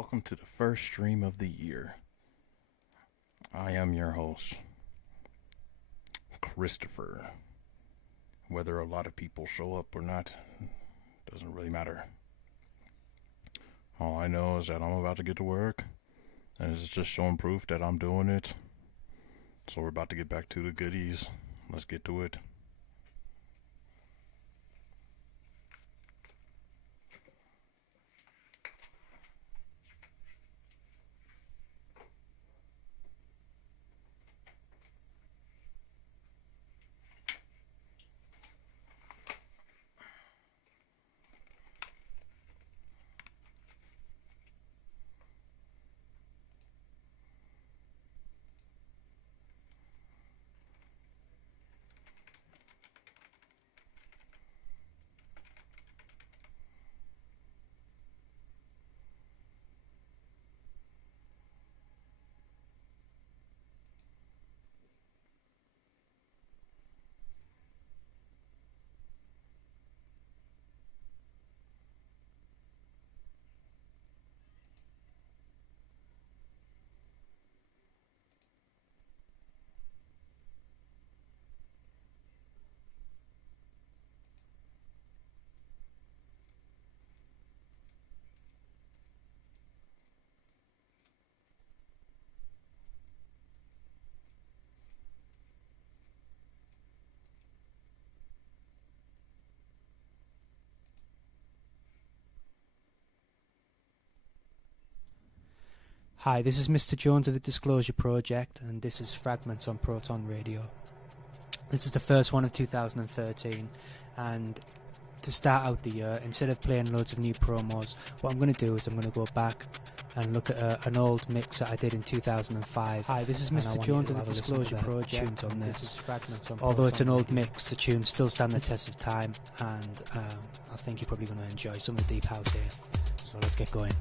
Welcome to the first stream of the year. I am your host, Christopher. Whether a lot of people show up or not doesn't really matter. All I know is that I'm about to get to work, and it's just showing proof that I'm doing it. So we're about to get back to the goodies. Let's get to it. Hi, this is Mr. Jones of the Disclosure Project, and this is Fragments on Proton Radio. This is the first one of 2013, and to start out the year, instead of playing loads of new promos, what I'm going to do is I'm going to go back and look at an old mix that I did in 2005. Hi, this is Mr. Jones of the Disclosure Project, and this is Fragments on Proton. Although it's an old mix, the tunes still stand the test of time, and I think you're probably going to enjoy some of the deep house here. So let's get going.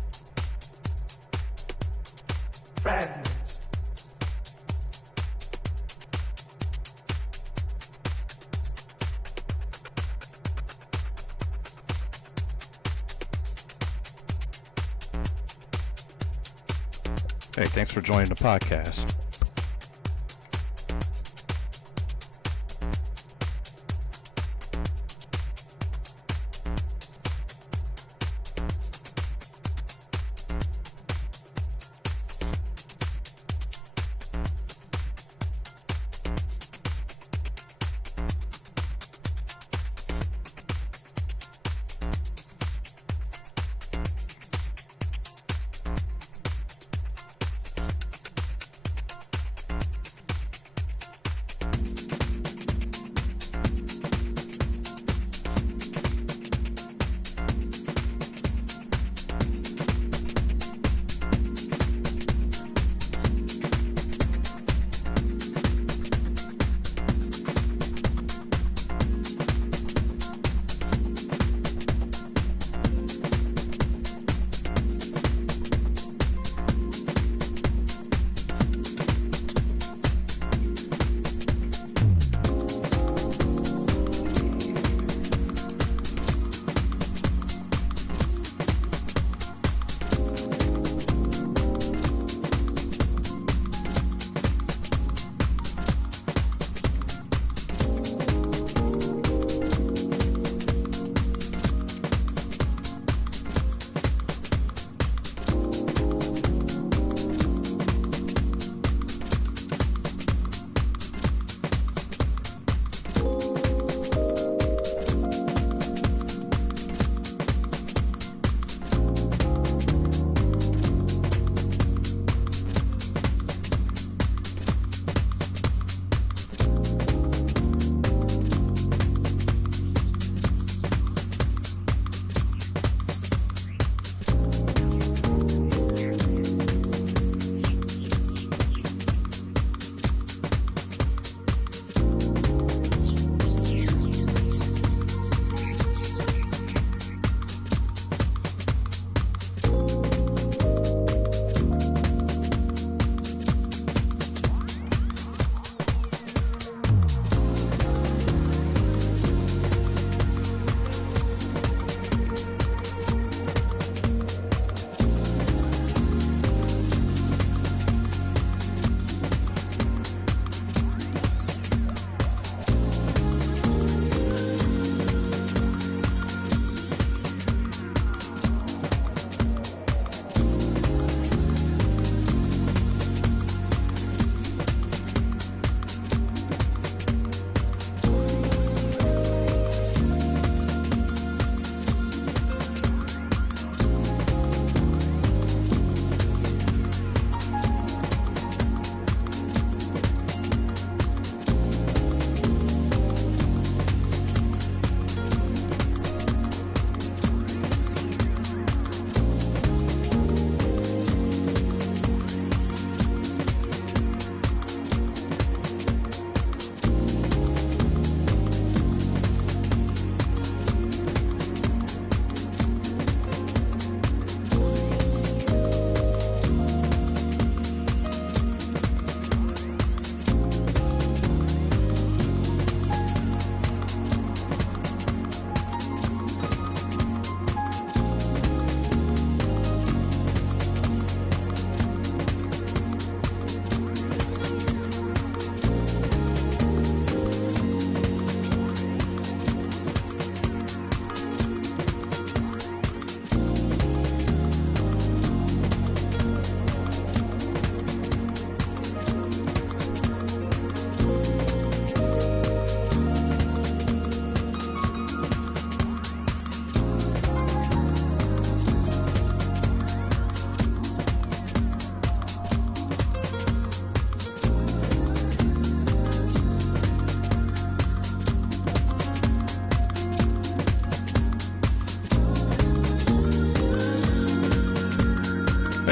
Fragments. Hey, thanks for joining the podcast.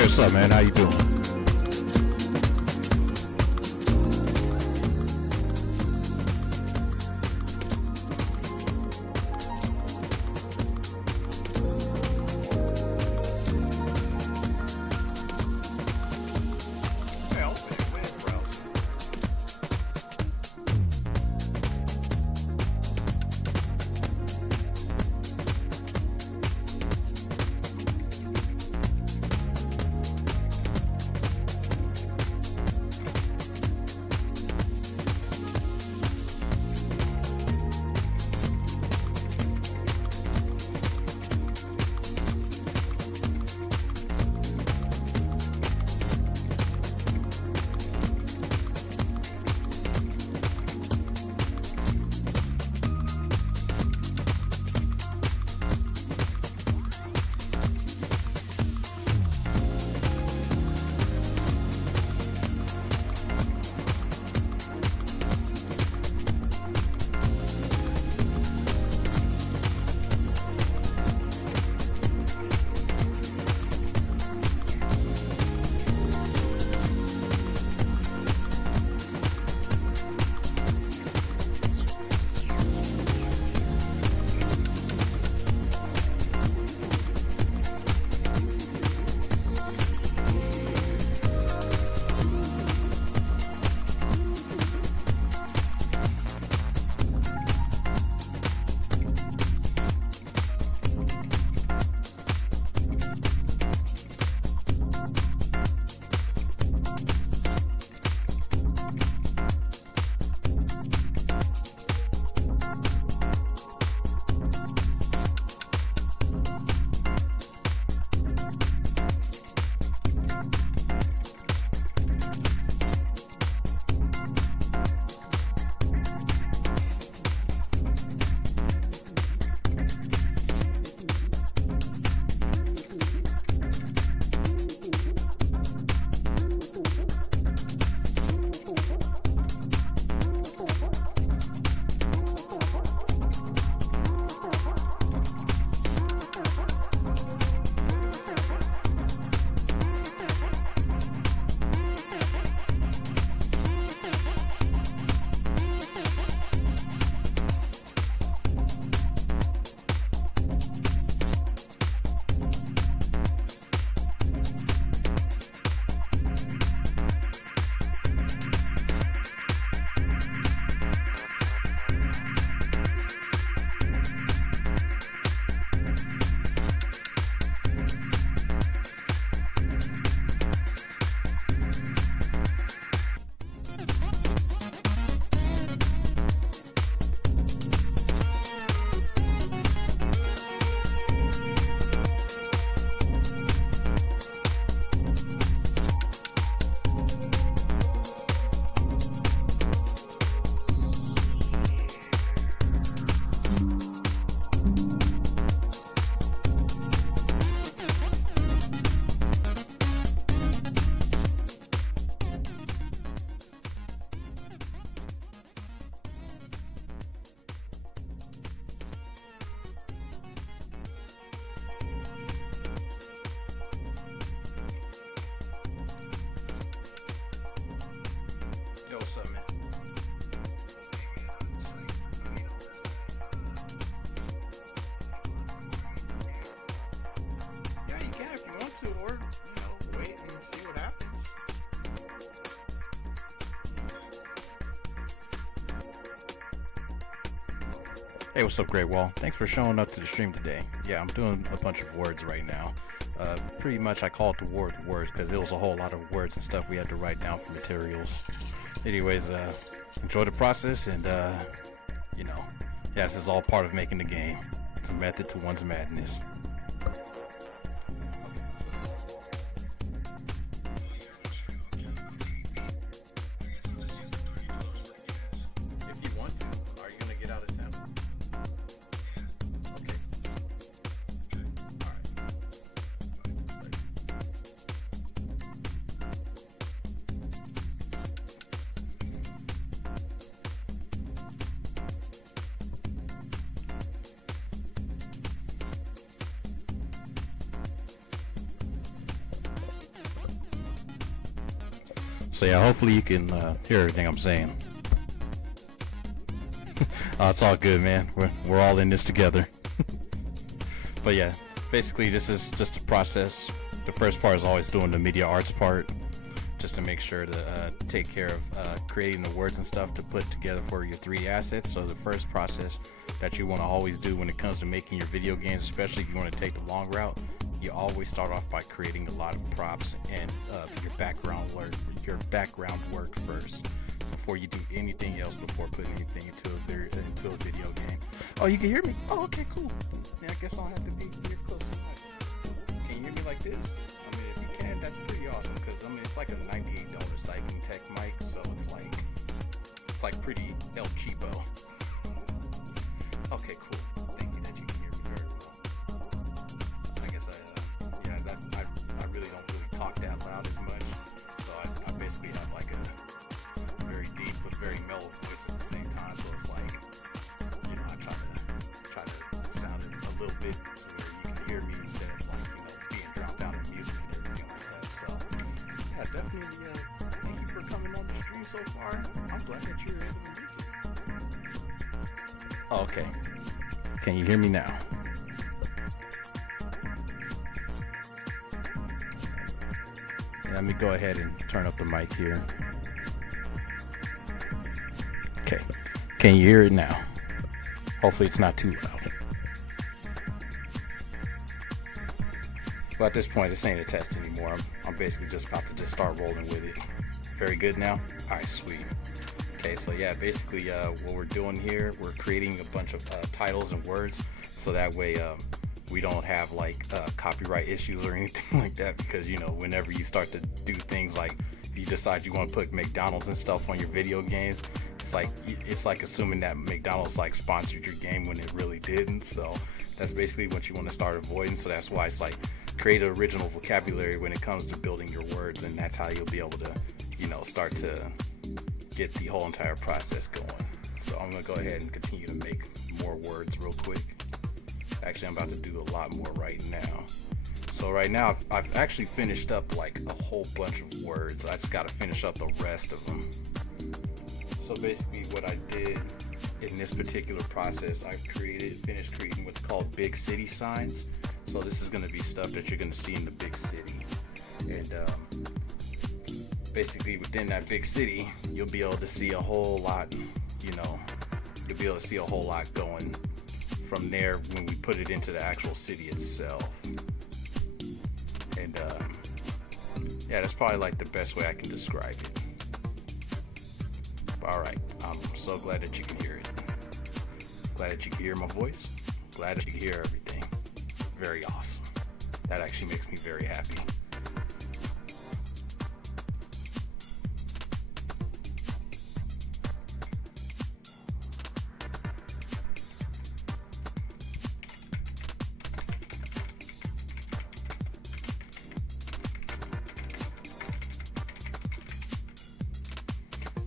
what's up, man? How you doing? Yo, what's up, man? Yeah, you can if you want to, or, wait and see what happens. Hey, what's up, Great Wall? Thanks for showing up to the stream today. Yeah, I'm doing a bunch of words right now. Pretty much I call it the war with words because there was a whole lot of words and stuff we had to write down for materials. Anyways, enjoy the process and, this is all part of making the game. It's a method to one's madness. If you want to, are you going to get out of town? Okay. Alright. So yeah, hopefully you can hear everything I'm saying. It's all good, man. We're all in this together. But yeah, basically this is just a process. The first part is always doing the media arts part, just to make sure to take care of creating the words and stuff to put together for your 3D assets. So the first process that you want to always do when it comes to making your video games, especially if you want to take the long route, you always start off by creating a lot of props and your background work first, before you do anything else, before putting anything into a video game. Oh, you can hear me? Oh, okay, cool. Yeah, I guess I'll have to be here close to the mic. Can you hear me like this? I mean, if you can, that's pretty awesome, because I mean, it's like a $98 Cycling Tech mic, so it's like pretty El Cheapo. Okay, cool. Thank you that you can hear me very well. I guess I really don't really talk that loud as much, so I basically have like a very deep but very mellow voice at the same time. So it's like, you know, I try to sound it a little bit to where you can hear me instead of like, you know, being dropped out of music and everything like that. So yeah, definitely thank you for coming on the stream so far. I'm glad that you're able to make it. Okay. Can you hear me now? Yeah, let me go ahead and turn up the mic here. Okay. Can you hear it now? Hopefully it's not too loud. Well, at this point, this ain't a test anymore. I'm basically just about to just start rolling with it. Very good now? All right, sweet. Okay, so yeah, basically what we're doing here, we're creating a bunch of titles and words, so that way we don't have like copyright issues or anything like that, because, you know, whenever you start to do things like, if you decide you want to put McDonald's and stuff on your video games, it's like assuming that McDonald's like sponsored your game when it really didn't. So that's basically what you want to start avoiding. So that's why it's like, create an original vocabulary when it comes to building your words, and that's how you'll be able to, you know, start to get the whole entire process going. So I'm gonna go ahead and continue to make more words real quick. Actually, I'm about to do a lot more right now. So right now I've actually finished up like a whole bunch of words. I just got to finish up the rest of them. So basically what I did in this particular process, I finished creating what's called big city signs. So this is going to be stuff that you're going to see in the big city. And basically within that big city, you'll be able to see a whole lot, you know, you'll be able to see a whole lot going from there when we put it into the actual city itself. And yeah, that's probably like the best way I can describe it. All right, I'm so glad that you can hear it. Glad that you can hear my voice. Glad that you can hear everything. Very awesome. That actually makes me very happy.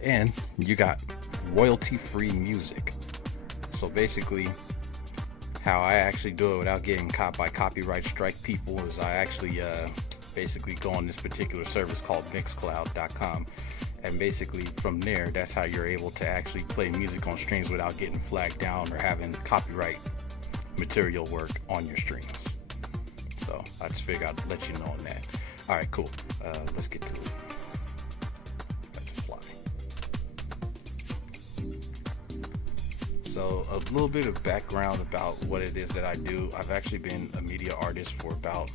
And you got royalty-free music. So basically, how I actually do it without getting caught by copyright strike people is I actually basically go on this particular service called Mixcloud.com, and basically from there, that's how you're able to actually play music on streams without getting flagged down or having copyright material work on your streams. So I just figured I'd let you know on that. All right, cool. Let's get to it. Let's apply. So a little bit of background about what it is that I do. I've actually been a media artist for about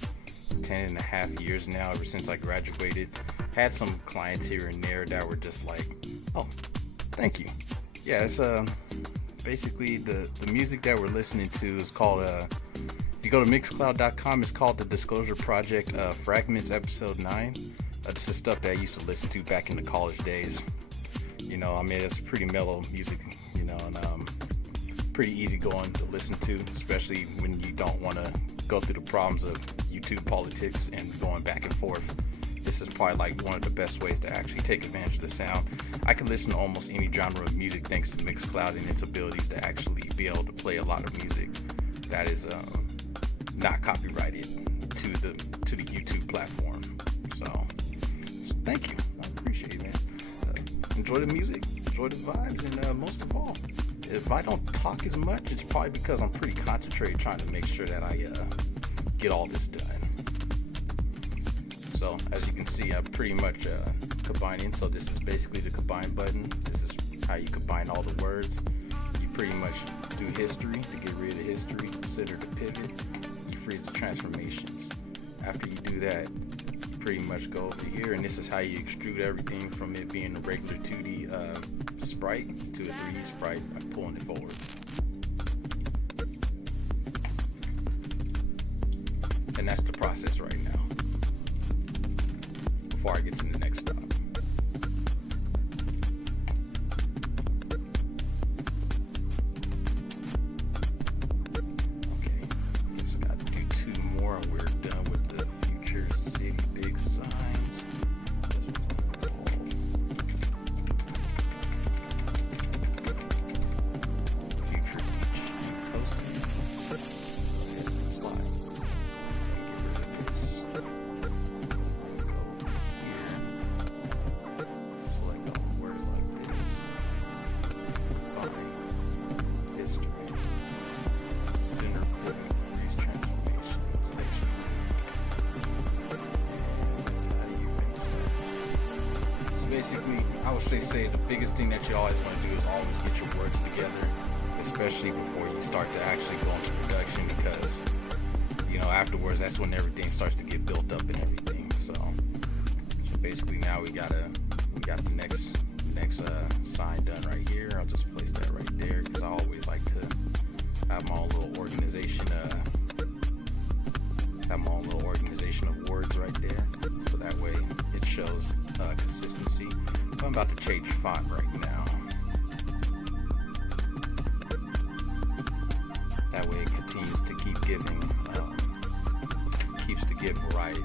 10 and a half years now, ever since I graduated. Had some clients here and there that were just like, oh, thank you. Yeah, it's basically the music that we're listening to is called, if you go to Mixcloud.com, it's called The Disclosure Project Fragments Episode 9. This is stuff that I used to listen to back in the college days. You know, I mean, it's pretty mellow music, you know, and pretty easy going to listen to, especially when you don't want to go through the problems of YouTube politics and going back and forth. This is probably like one of the best ways to actually take advantage of the sound. I can listen to almost any genre of music thanks to Mixcloud and its abilities to actually be able to play a lot of music that is not copyrighted to the YouTube platform. So thank you. I appreciate appreciate it, man. Enjoy the music, enjoy the vibes, and most of all, if I don't talk as much, it's probably because I'm pretty concentrated trying to make sure that I get all this done. So as you can see, I'm pretty much combining. So this is basically the combine button. This is how you combine all the words. You pretty much do history to get rid of the history, consider the pivot, you freeze the transformations. After you do that, you pretty much go over here, and this is how you extrude everything from it being a regular 2D sprite to a 3D sprite by pulling it forward. And that's the process right now, before I get to the next stop. Okay, guess I gotta do 2 more and we're done with the future city big signs. Future beach coasting. Fly. Get rid of this. Go over here. Select all words like this. Combine. History. Center pivot. Freeze transformation. Extrude. That's how you finish that. So basically, I would say the biggest thing that you always want to do is always get your words together, especially before you start to actually go into production, because afterwards that's when everything starts to get built up and everything. So basically now we got the next sign done right here. I'll just place that right there because I always like to have my own little organization of words right there, so that way it shows consistency. I'm about to change font right now. That way it continues to keeps to give variety.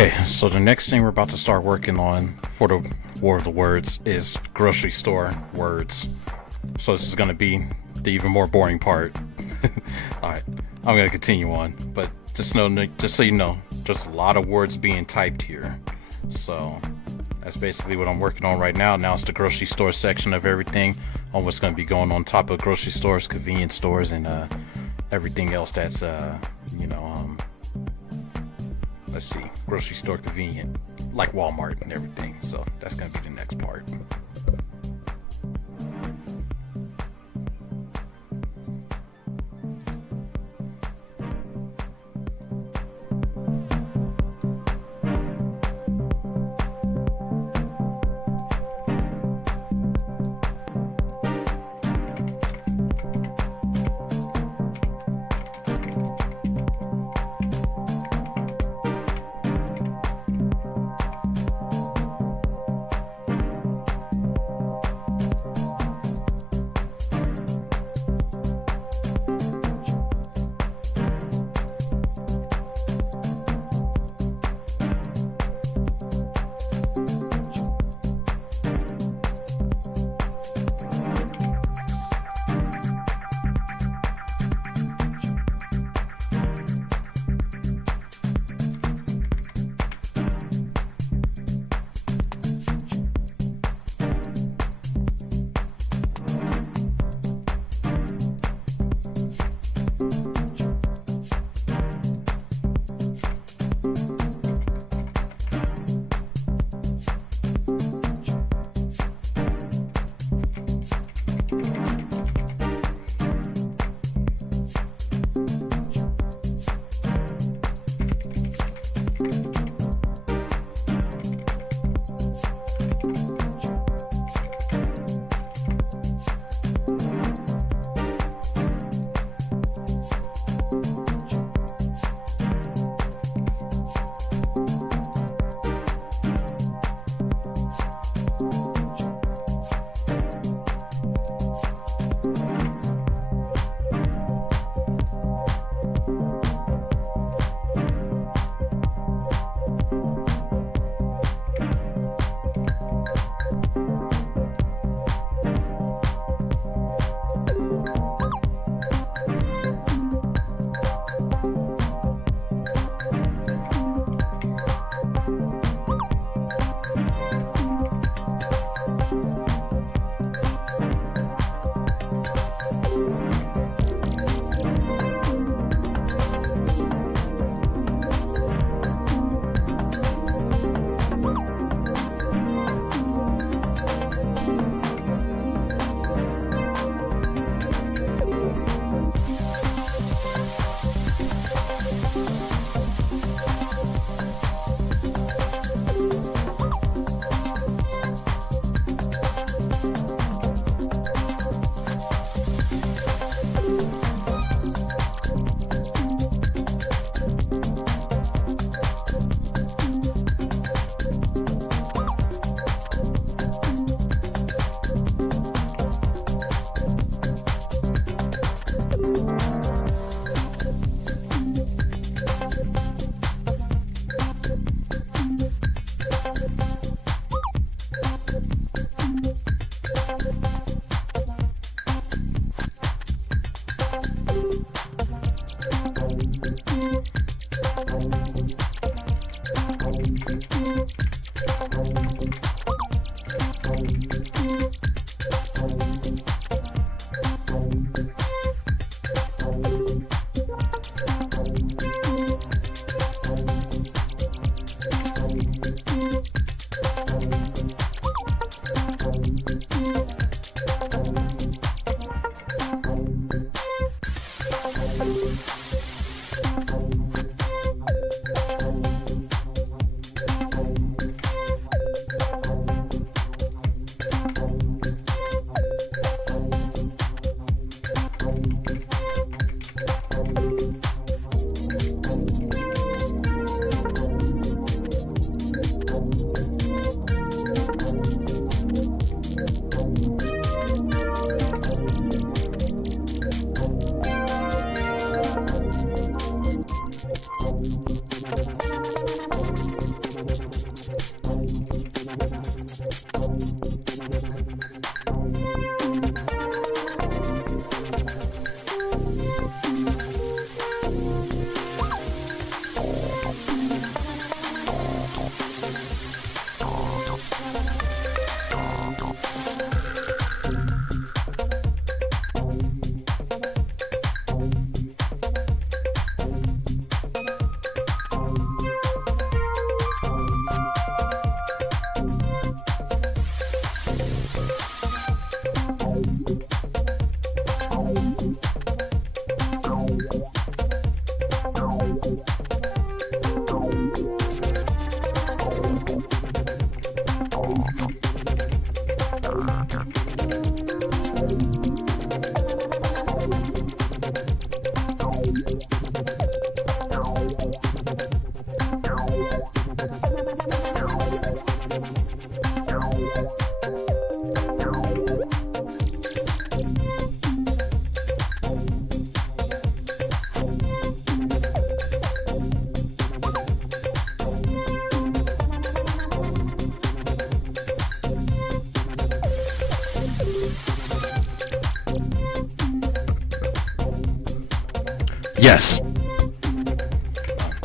Okay, so the next thing we're about to start working on for the War of the Words is grocery store words. So this is going to be the even more boring part. Alright, I'm going to continue on, but just so you know, there's a lot of words being typed here. So that's basically what I'm working on right now. Now it's the grocery store section of everything on what's going to be going on top of grocery stores, convenience stores, and everything else that's let's see, grocery store convenient, like Walmart and everything. So that's gonna be the next part. Yes.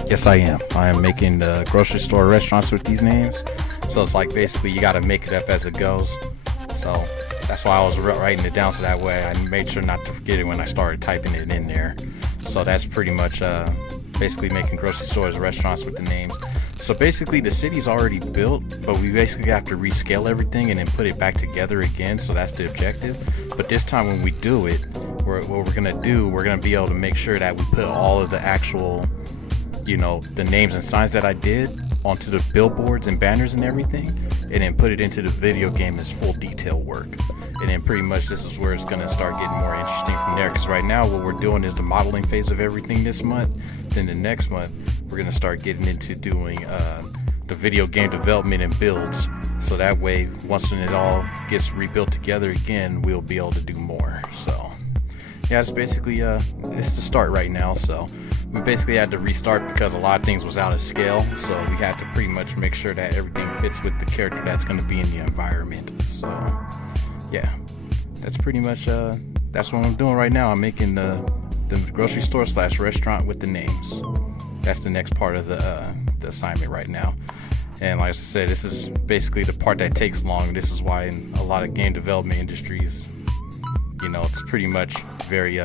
Yes, I am. I am making the grocery store restaurants with these names. So it's like basically you got to make it up as it goes. So that's why I was writing it down so that way I made sure not to forget it when I started typing it in there. So that's pretty much basically making grocery stores restaurants with the names. So basically the city's already built, but we basically have to rescale everything and then put it back together again. So that's the objective. But this time when we do it, what we're gonna do, we're gonna be able to make sure that we put all of the actual, the names and signs that I did onto the billboards and banners and everything, and then put it into the video game as full detail work. And then pretty much this is where it's gonna start getting more interesting from there. Because right now what we're doing is the modeling phase of everything this month. Then the next month we're gonna start getting into doing the video game development and builds. So that way, once when it all gets rebuilt together again, we'll be able to do more. So yeah, it's basically it's the start right now. So we basically had to restart because a lot of things was out of scale. So we had to pretty much make sure that everything fits with the character that's going to be in the environment. So yeah, that's pretty much that's what I'm doing right now. I'm making the grocery store / restaurant with the names. That's the next part of the assignment right now. And like I said, this is basically the part that takes long. This is why in a lot of game development industries, it's pretty much very,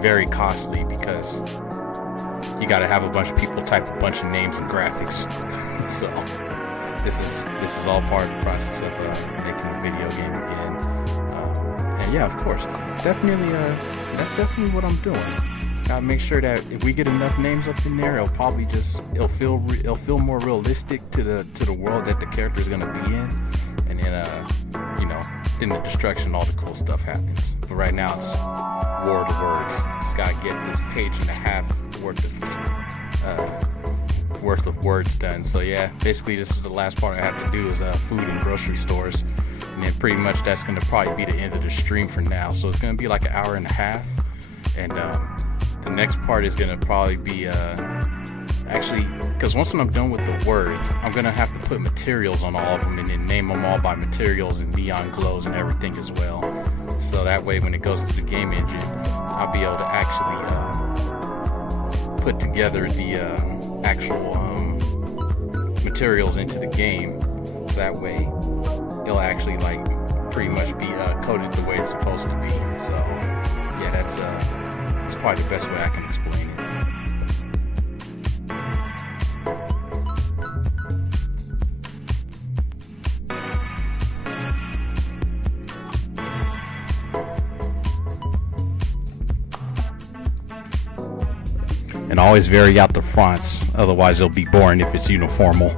very costly, because you got to have a bunch of people type a bunch of names and graphics. So this is all part of the process of making a video game again. And yeah, of course, definitely, that's definitely what I'm doing. Gotta make sure that if we get enough names up in there, it'll feel more realistic to the world that the character is gonna be in, and then then the destruction, all the cool stuff happens. But right now it's word of words. Just gotta get this page and a half worth of words done. So yeah, basically this is the last part I have to do is food and grocery stores, and then pretty much that's gonna probably be the end of the stream for now. So it's gonna be like an hour and a half, and the next part is gonna probably be actually, because once I'm done with the words, I'm gonna have to put materials on all of them and then name them all by materials and neon glows and everything as well. So that way when it goes to the game engine, I'll be able to actually put together the actual materials into the game. So that way it'll actually pretty much be coded the way it's supposed to be. So yeah, that's probably the best way I can explain it. And always vary out the fonts, otherwise it'll be boring if it's uniformal.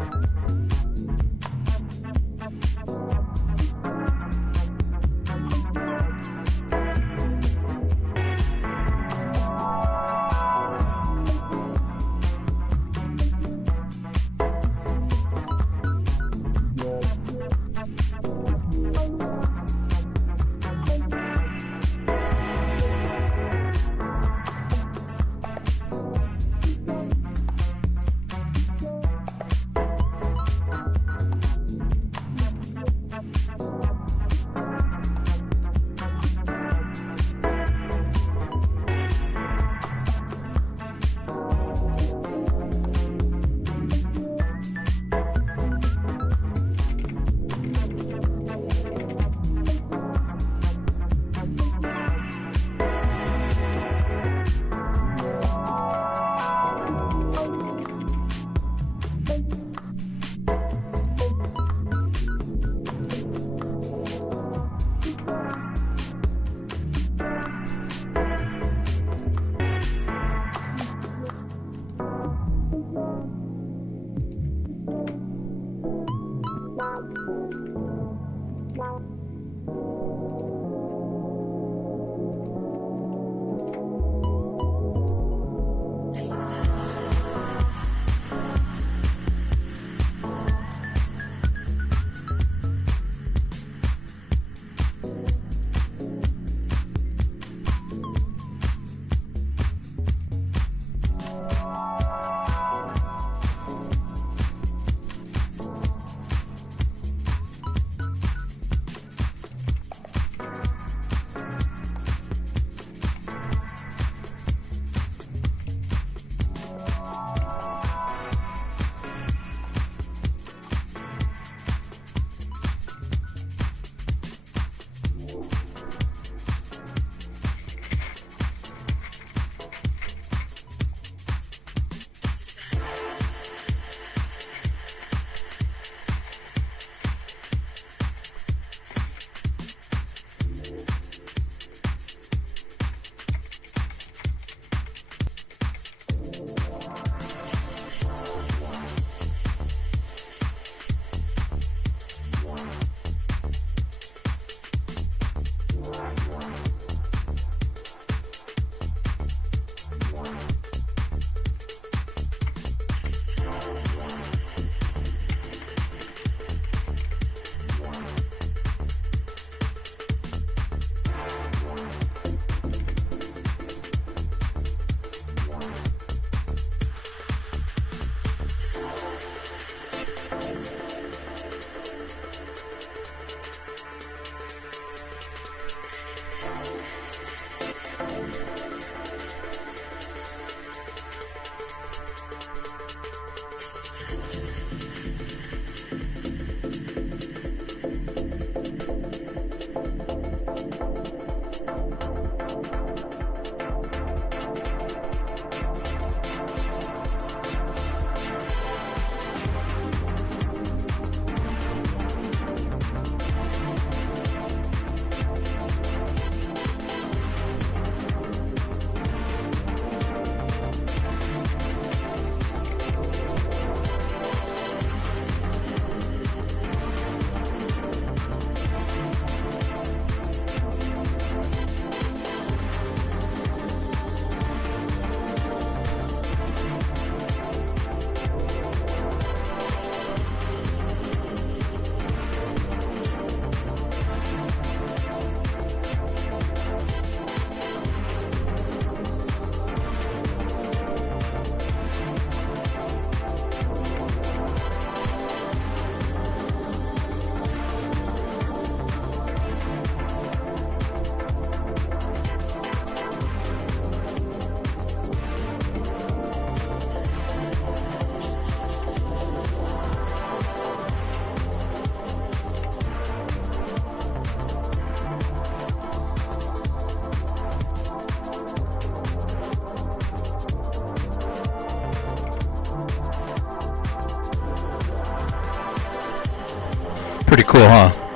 Pretty cool, huh?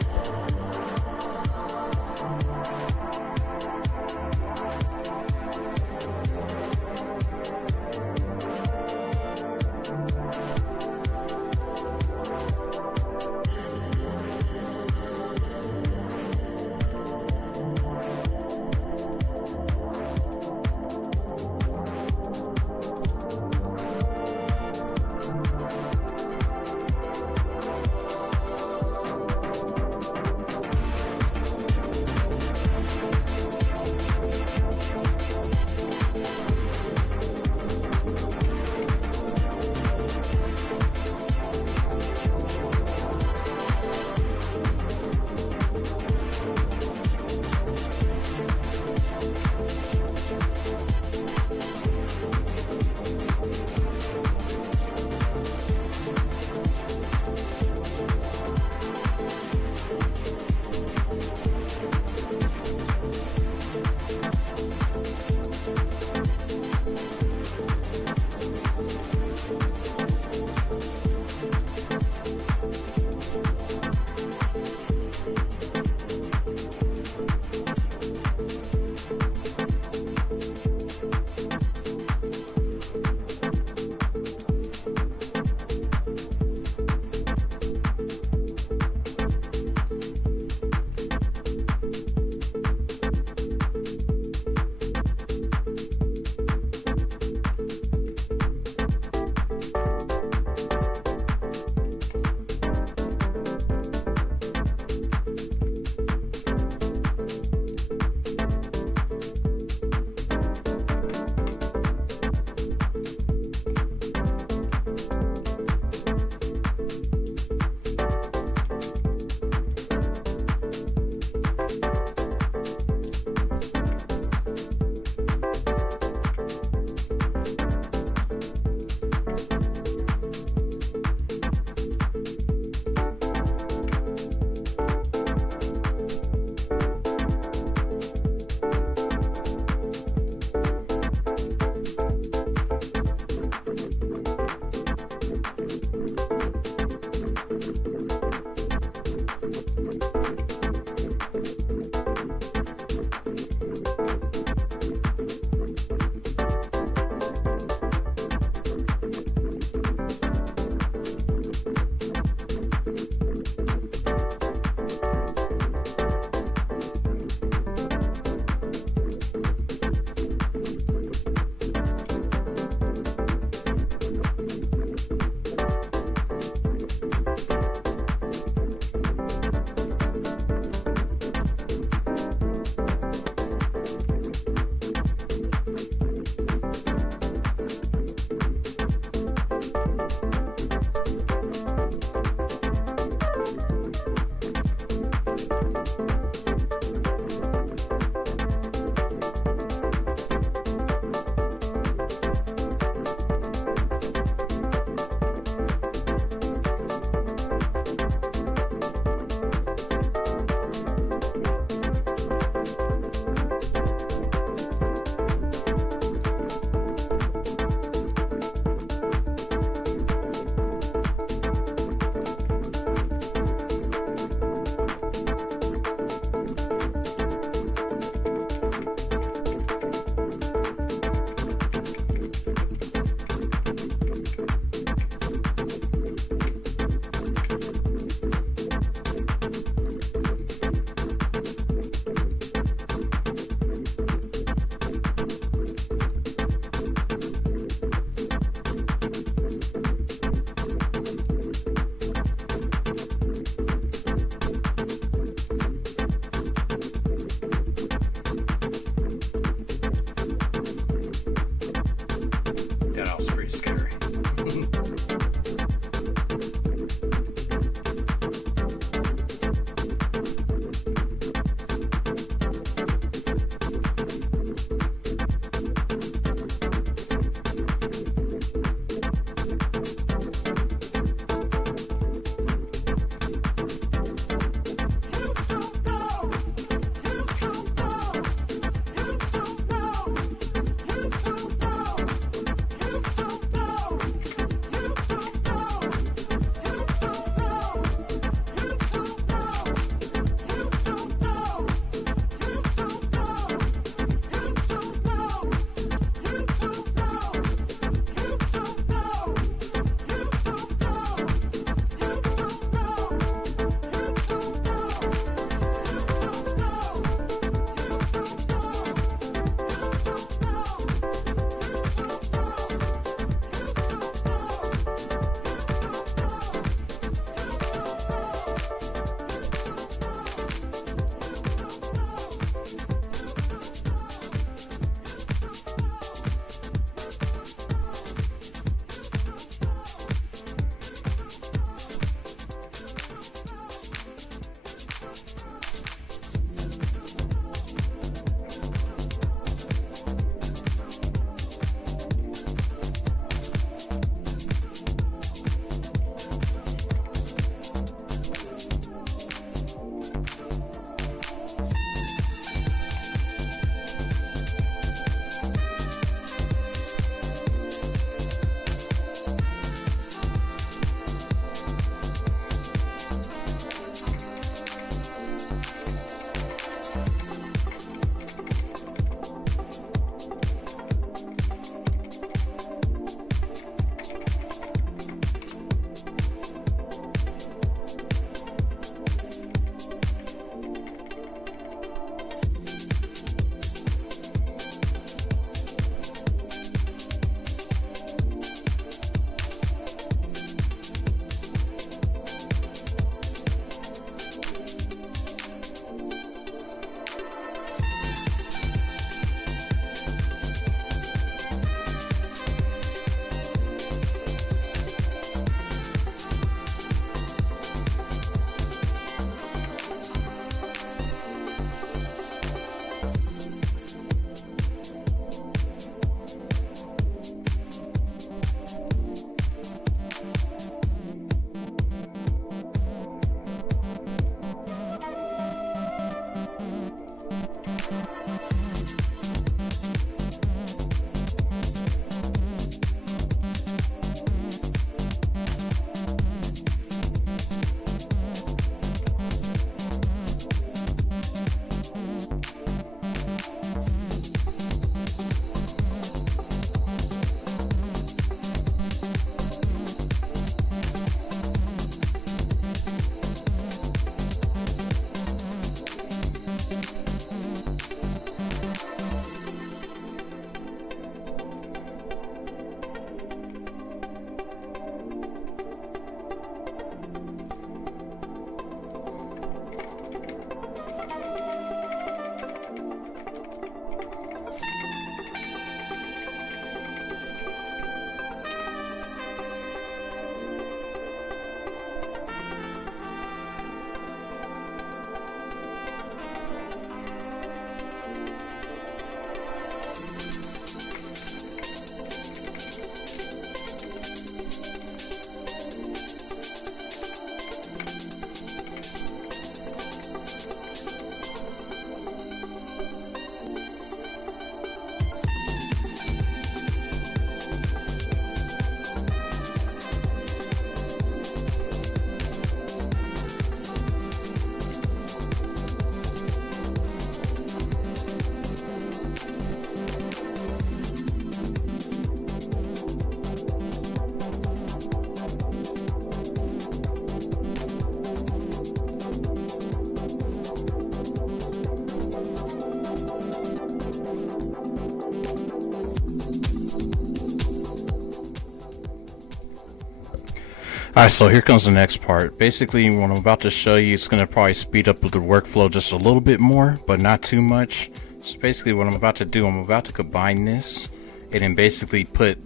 Alright, so here comes the next part. Basically, what I'm about to show you, it's going to probably speed up the workflow just a little bit more, but not too much. So basically what I'm about to do, I'm about to combine this and then basically put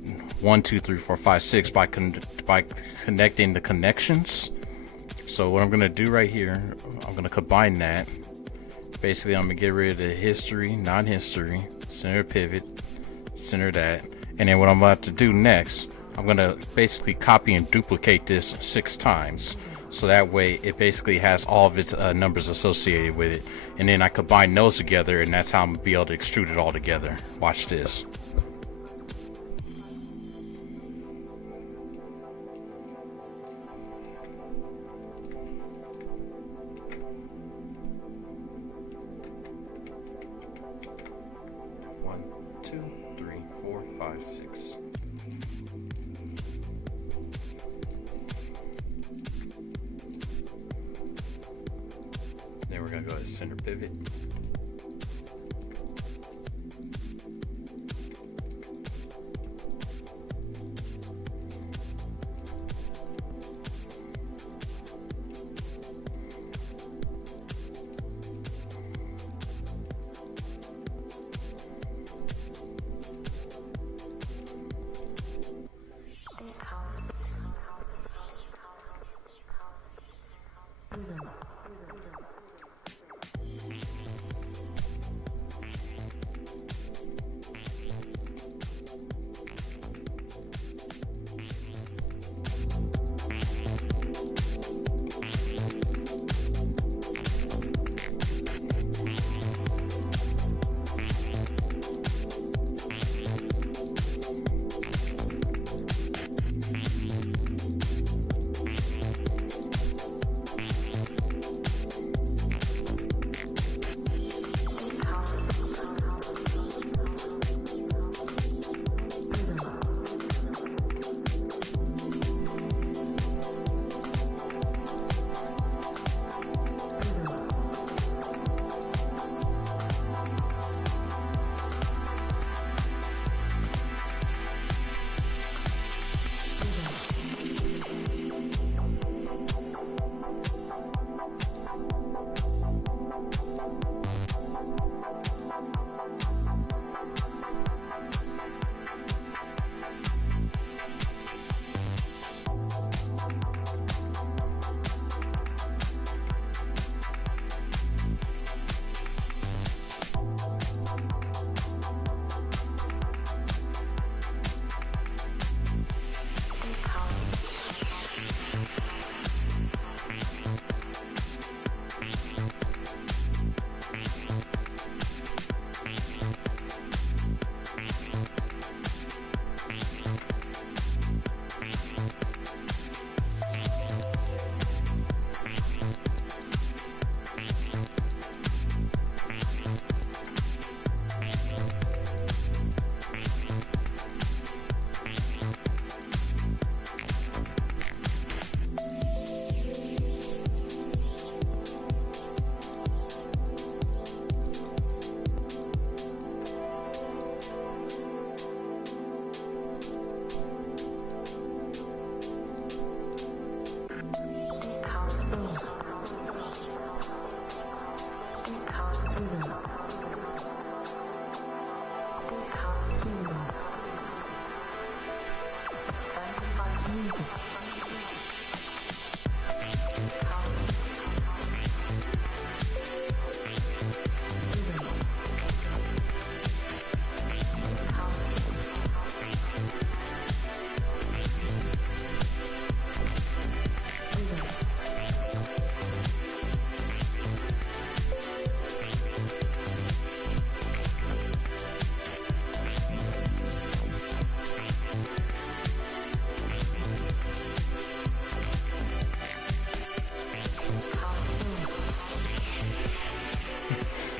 1, 2, 3, 4, 5, 6 by connecting the connections. So what I'm going to do right here, I'm going to combine that. Basically, I'm going to get rid of the history, non-history, center pivot, center that. And then what I'm about to do next, I'm going to basically copy and duplicate this 6 times. So that way it basically has all of its numbers associated with it. And then I combine those together, and that's how I'm going to be able to extrude it all together. Watch this. One, 2, 3, 4, 5, 6. Then we're going to go to center pivot.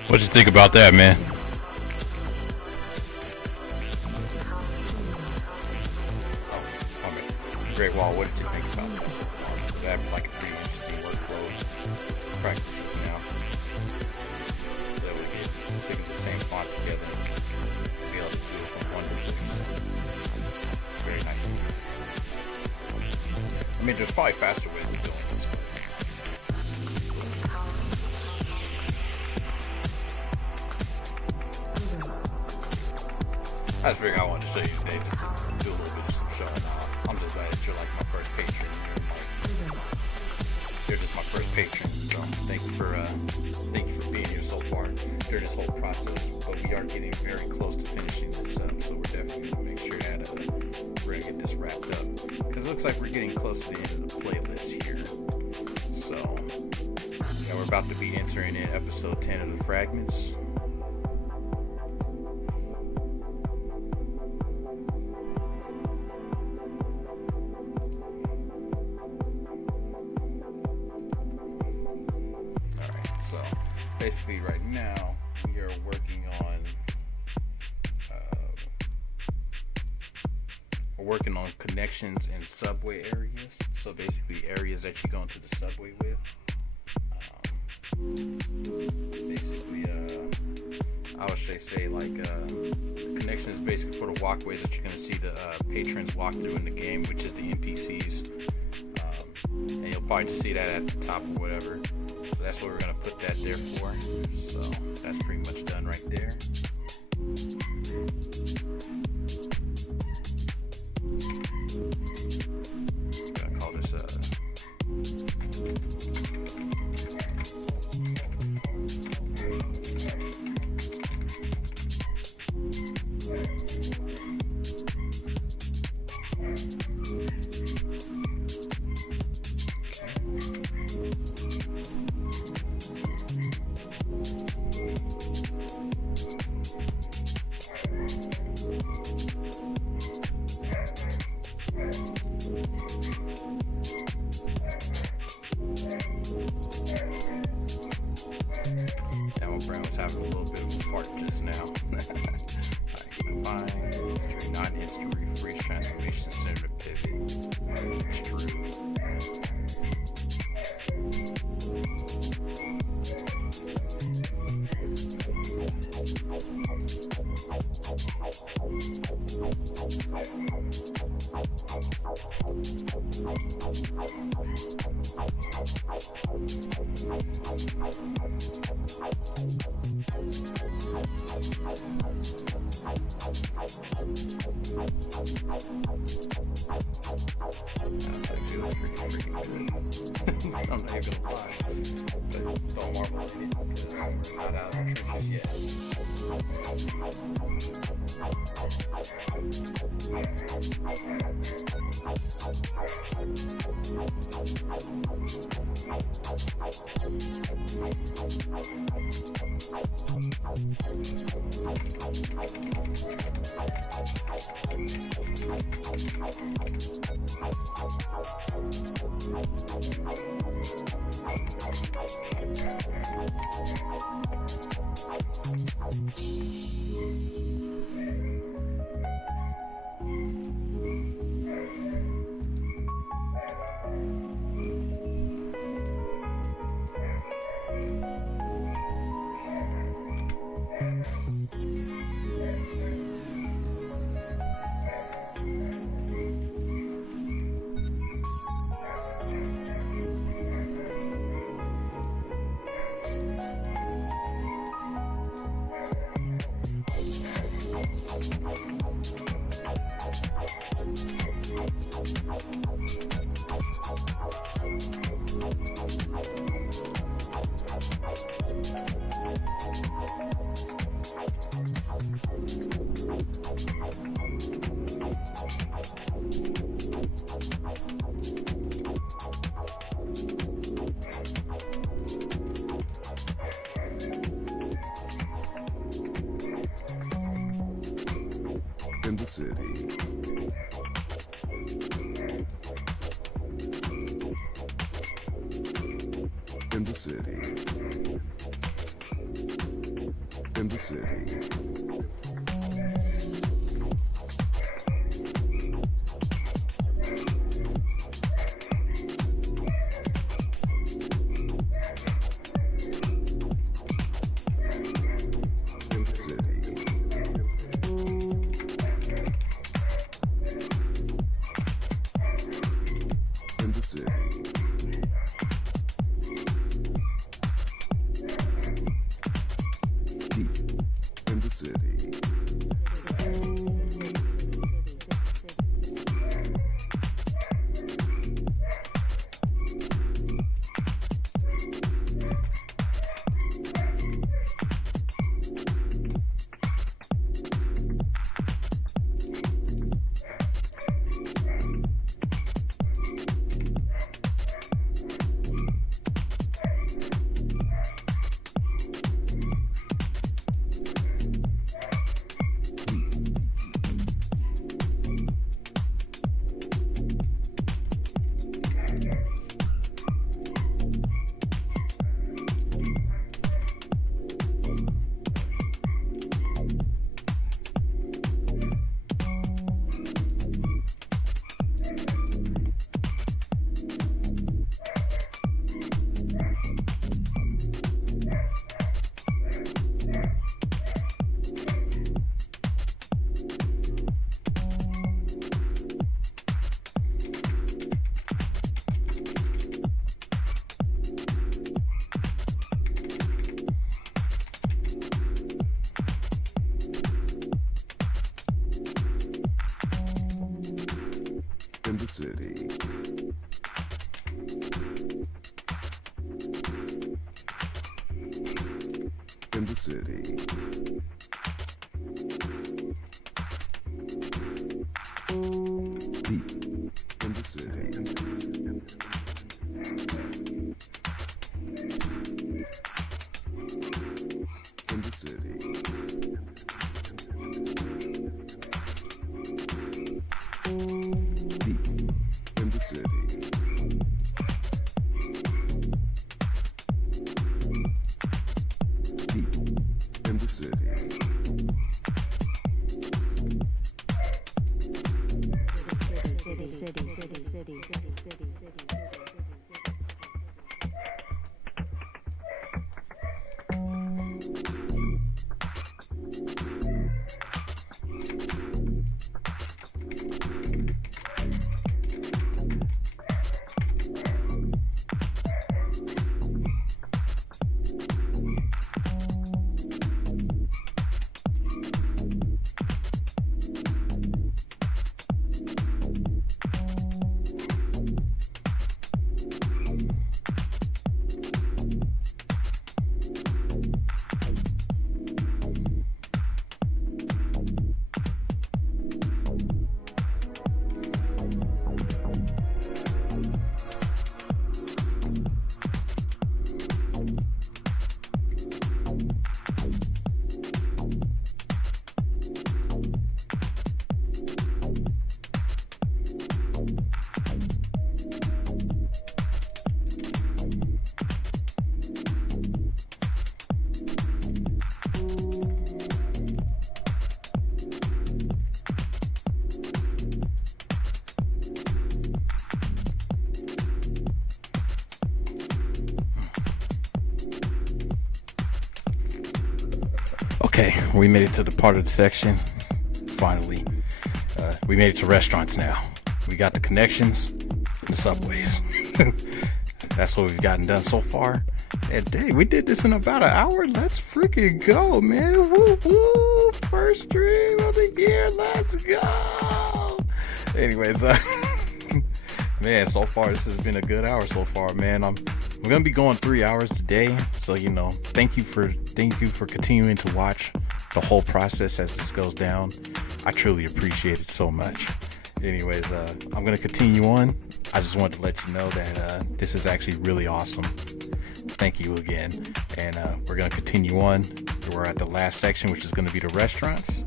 What'd you think about that, man? Great Wall, what did you think about that so far? Does that have like a pretty interesting workflow practices now? So that we get sick of the same font together and be able to do it from 1 to 6. Very nice. mean, there's probably faster ways of doing this. I just figured I wanted to show you today just to do a little bit of some showing off. I'm just glad that you're like my first patron. You're just my first patron, so thank you for being here so far during this whole process. But we are getting very close to finishing this up, so we're definitely gonna make sure that we're gonna get this wrapped up, because it looks like we're getting close to the end of the playlist here. So yeah, we're about to be entering in episode 10 of the Fragments. So basically right now we are working on connections in subway areas. So basically areas that you go into the subway with. Basically I would say like connections basically for the walkways that you're going to see the patrons walk through in the game, which is the NPCs. And you'll probably just see that at the top or whatever. So that's what we're going to put that there for. So that's pretty much done right there. I'm going to call this Brown was having a little bit of a fart just now. Alright, combine, history, non-history, freeze, transformation, center, pivot, extrude. I'm not even gonna lie, but don't marvel at it because we're not out of the trenches yet. In the city. In the city. In the city. In the city. Deep in the city. In the city. Deep in the city. Deep in the city. Okay, we made it to the part of the section. Finally, we made it to restaurants now. We got the connections, the subways. That's what we've gotten done so far. And dang, we did this in about an hour. Let's freaking go, man! Woo woo! First stream of the year. Let's go. Anyways, man, so far this has been a good hour so far, man. We're gonna be going 3 hours today, so thank you for continuing to watch the whole process as this goes down. I truly appreciate it so much. Anyways, I'm gonna continue on. I just wanted to let you know that this is actually really awesome. Thank you again, and we're gonna continue on. We're at the last section, which is gonna be the restaurants.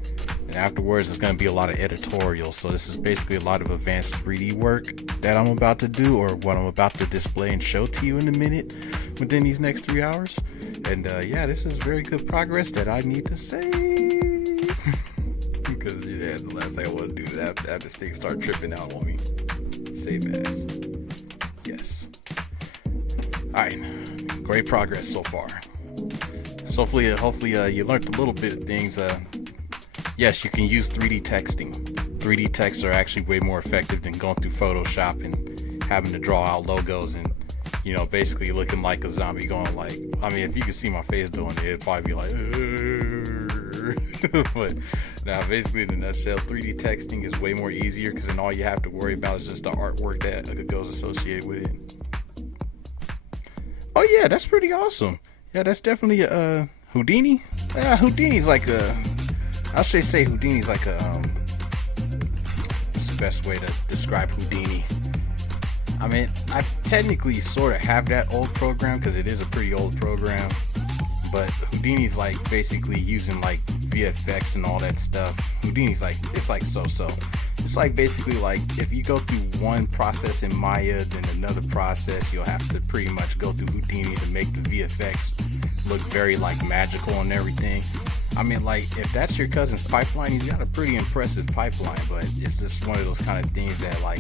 And afterwards, it's going to be a lot of editorials. So this is basically a lot of advanced 3D work that I'm about to do, or what I'm about to display and show to you in a minute within these next 3 hours. And yeah, this is very good progress that I need to save. Because yeah, the last thing I want to do is have this thing start tripping out on me. Save as. Yes. Alright. Great progress so far. So hopefully you learned a little bit of things. Yes, you can use 3D texting. 3D texts are actually way more effective than going through Photoshop and having to draw out logos and, basically looking like a zombie going like, if you could see my face doing it, it'd probably be like, but now basically in a nutshell, 3D texting is way more easier because then all you have to worry about is just the artwork that goes associated with it. Oh yeah, that's pretty awesome. Yeah, that's definitely Houdini. Yeah, Houdini's like I should say Houdini's like what's the best way to describe Houdini? I technically sort of have that old program because it is a pretty old program, but Houdini's like basically using like VFX and all that stuff. Houdini's like, it's like so-so. It's like basically like if you go through one process in Maya, then another process, you'll have to pretty much go through Houdini to make the VFX look very like magical and everything. Like if that's your cousin's pipeline, he's got a pretty impressive pipeline, but it's just one of those kind of things that like,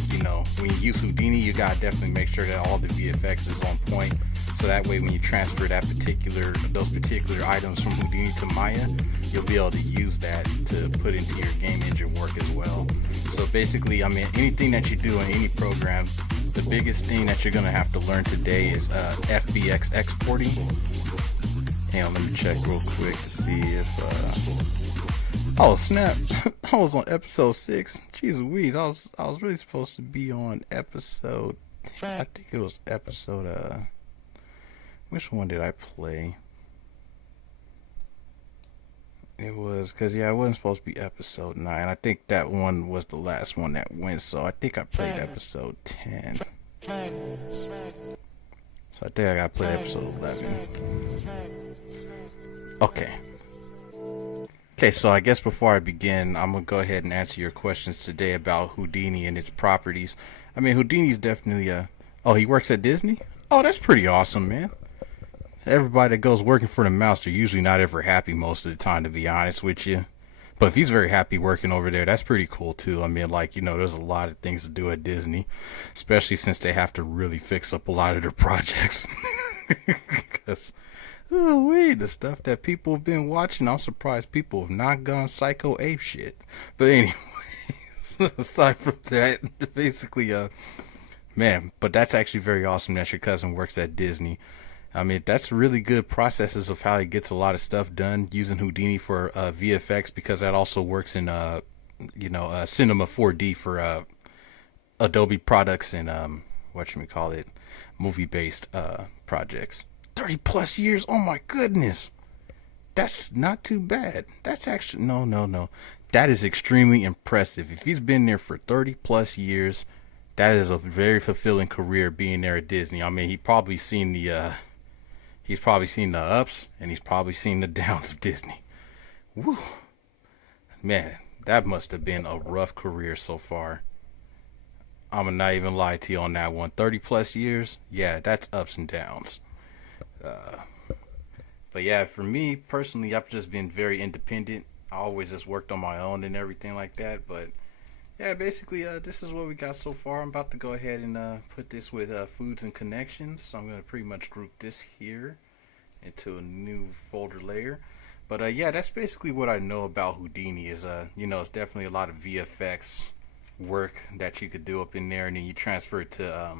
when you use Houdini, you gotta definitely make sure that all the VFX is on point. So that way when you transfer those particular items from Houdini to Maya, you'll be able to use that to put into your game engine work as well. So basically, anything that you do in any program, the biggest thing that you're gonna have to learn today is FBX exporting. Hang on, let me check real quick to see if oh snap, I was on episode 6. Jeez Louise, I was really supposed to be on episode, I think it was episode which one did I play? It was because yeah, it wasn't supposed to be episode 9. I think that one was the last one that went. So I think I played episode 10. So I think I got to play episode 11. Okay. Okay, so I guess before I begin, I'm gonna go ahead and answer your questions today about Houdini and its properties. I mean, Houdini's definitely Oh, he works at Disney? Oh, that's pretty awesome, man. Everybody that goes working for the mouse, they're usually not ever happy most of the time, to be honest with you. But if he's very happy working over there, that's pretty cool too. I mean, like, there's a lot of things to do at Disney, especially since they have to really fix up a lot of their projects. Because, oh, wait, the stuff that people have been watching, I'm surprised people have not gone psycho ape shit. But anyways, aside from that, basically, man, but that's actually very awesome that your cousin works at Disney. I mean, that's really good processes of how he gets a lot of stuff done using Houdini for VFX, because that also works in Cinema 4D for Adobe products and whatchamacallit, movie-based projects. 30 plus years. Oh my goodness. That's not too bad. That's actually no. That is extremely impressive. If he's been there for 30 plus years, that is a very fulfilling career being there at Disney. I mean, he's probably seen the ups and he's probably seen the downs of Disney. Woo. Man, that must have been a rough career so far. I'm gonna not even lie to you on that one. 30 plus years, yeah, that's ups and downs. But yeah, for me personally, I've just been very independent. I always just worked on my own and everything like that. But yeah, basically, this is what we got so far. I'm about to go ahead and put this with foods and connections. So I'm going to pretty much group this here into a new folder layer. But yeah, that's basically what I know about Houdini is, it's definitely a lot of VFX work that you could do up in there. And then you transfer it to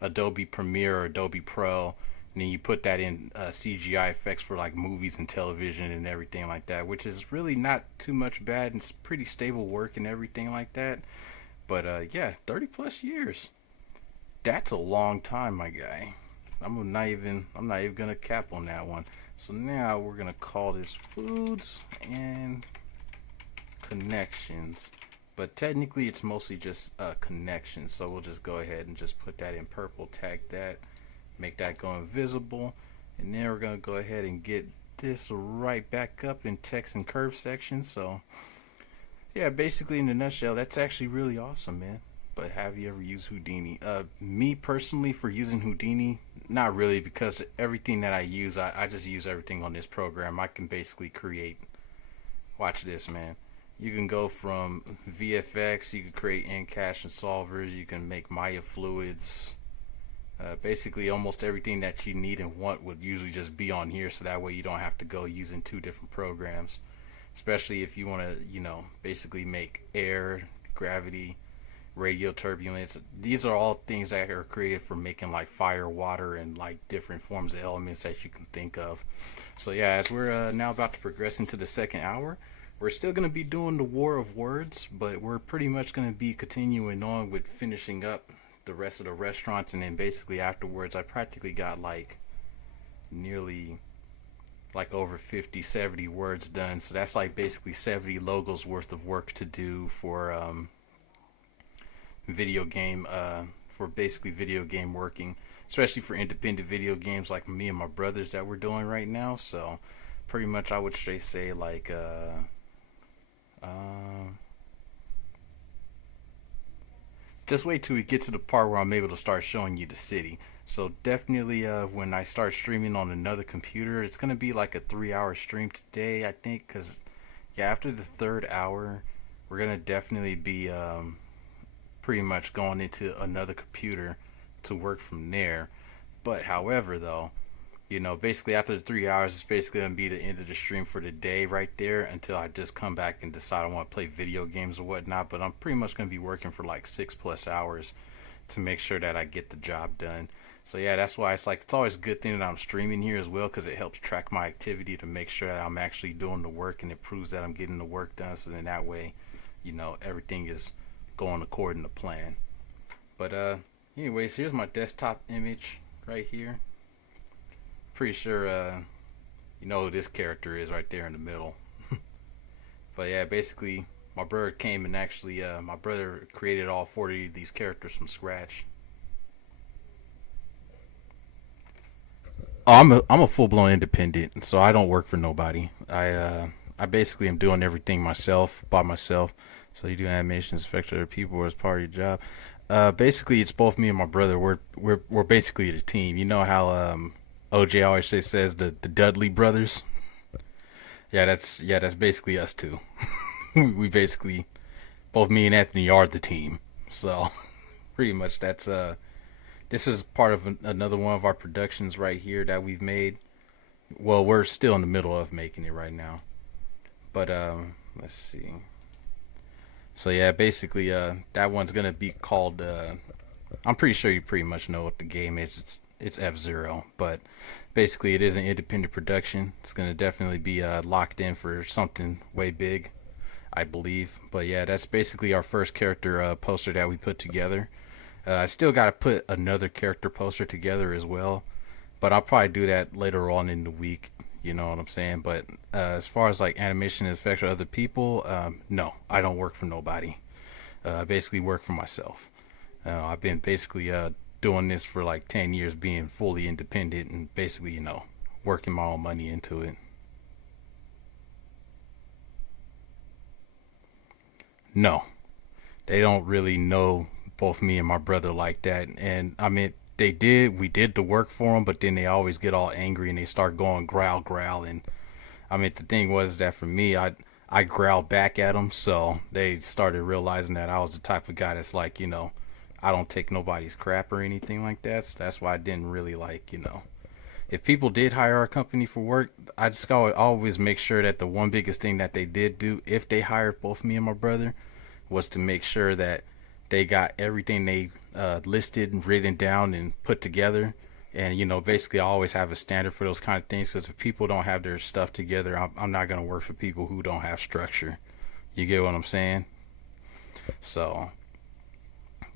Adobe Premiere or Adobe Pro. And then you put that in CGI effects for like movies and television and everything like that, which is really not too much bad, and it's pretty stable work and everything like that. But yeah, 30 plus years. That's a long time, my guy. I'm not even gonna cap on that one. So now we're gonna call this foods and connections. But technically it's mostly just connections. So we'll just go ahead and just put that in purple, tag that. Make that go invisible, and then we're gonna go ahead and get this right back up in text and curve section. So yeah, basically in a nutshell, that's actually really awesome, man. But have you ever used Houdini? Me personally, for using Houdini, not really, because everything that I use, I just use everything on this program. I can basically create, watch this, man. You can go from VFX, you can create in-cache and solvers, you can make Maya fluids. Basically almost everything that you need and want would usually just be on here, so that way you don't have to go using two different programs, especially if you want to basically make air, gravity, radial turbulence. These are all things that are created for making like fire, water, and like different forms of elements that you can think of. So yeah, as we're now about to progress into the second hour, we're still going to be doing the War of Words, but we're pretty much going to be continuing on with finishing up the rest of the restaurants, and then basically afterwards I practically got like nearly like over 50-70 words done. So that's like basically 70 logos worth of work to do for video game for basically video game working, especially for independent video games like me and my brothers that we're doing right now. So pretty much I would straight say like just wait till we get to the part where I'm able to start showing you the city. So definitely when I start streaming on another computer, it's going to be like a 3-hour stream today, I think, because yeah, after the third hour, we're going to definitely be pretty much going into another computer to work from there. But however, though, basically after the 3 hours, it's basically going to be the end of the stream for the day right there, until I just come back and decide I want to play video games or whatnot. But I'm pretty much going to be working for like 6+ hours to make sure that I get the job done. So yeah, that's why it's always a good thing that I'm streaming here as well, because it helps track my activity to make sure that I'm actually doing the work, and it proves that I'm getting the work done. So then that way, everything is going according to plan. But anyways, here's my desktop image right here. Pretty sure you know who this character is right there in the middle. But yeah, basically, my brother came and actually, my brother created all 40 of these characters from scratch. Oh, I'm a full blown independent, so I don't work for nobody. I basically am doing everything myself by myself. So you do animations, affect other people as part of your job. Basically, it's both me and my brother. We're basically the team. You know how OJ always says the Dudley brothers. Yeah, that's basically us too. We basically both me and Anthony are the team. So pretty much that's this is part of another one of our productions right here that we've made. Well, we're still in the middle of making it right now. But let's see. So yeah, basically that one's gonna be called I'm pretty sure you pretty much know what the game is. It's F-Zero, but basically it is an independent production. It's gonna definitely be locked in for something way big, I believe. But yeah, that's basically our first character poster that we put together. I still got to put another character poster together as well, but I'll probably do that later on in the week. You know what I'm saying? But as far as like animation and effects for other people, no, I don't work for nobody. I basically work for myself. I've been basically doing this for like 10 years, being fully independent and basically, working my own money into it. No, they don't really know both me and my brother like that. And I mean, we did the work for them, but then they always get all angry and they start going growl, growl. And I mean, the thing was that for me, I growled back at them. So they started realizing that I was the type of guy that's like, I don't take nobody's crap or anything like that. So that's why I didn't really like, if people did hire our company for work, I just always make sure that the one biggest thing that they did do, if they hired both me and my brother, was to make sure that they got everything they listed and written down and put together. And, basically I always have a standard for those kind of things, because if people don't have their stuff together, I'm not going to work for people who don't have structure. You get what I'm saying? So,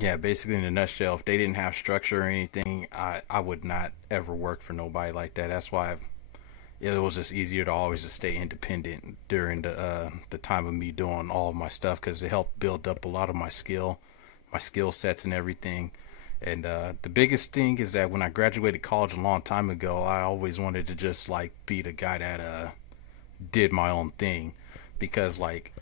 yeah, basically in a nutshell, if they didn't have structure or anything, I would not ever work for nobody like that. That's why it was just easier to always just stay independent during the time of me doing all of my stuff, because it helped build up a lot of my skill sets and everything. And the biggest thing is that when I graduated college a long time ago, I always wanted to just like be the guy that did my own thing, because like,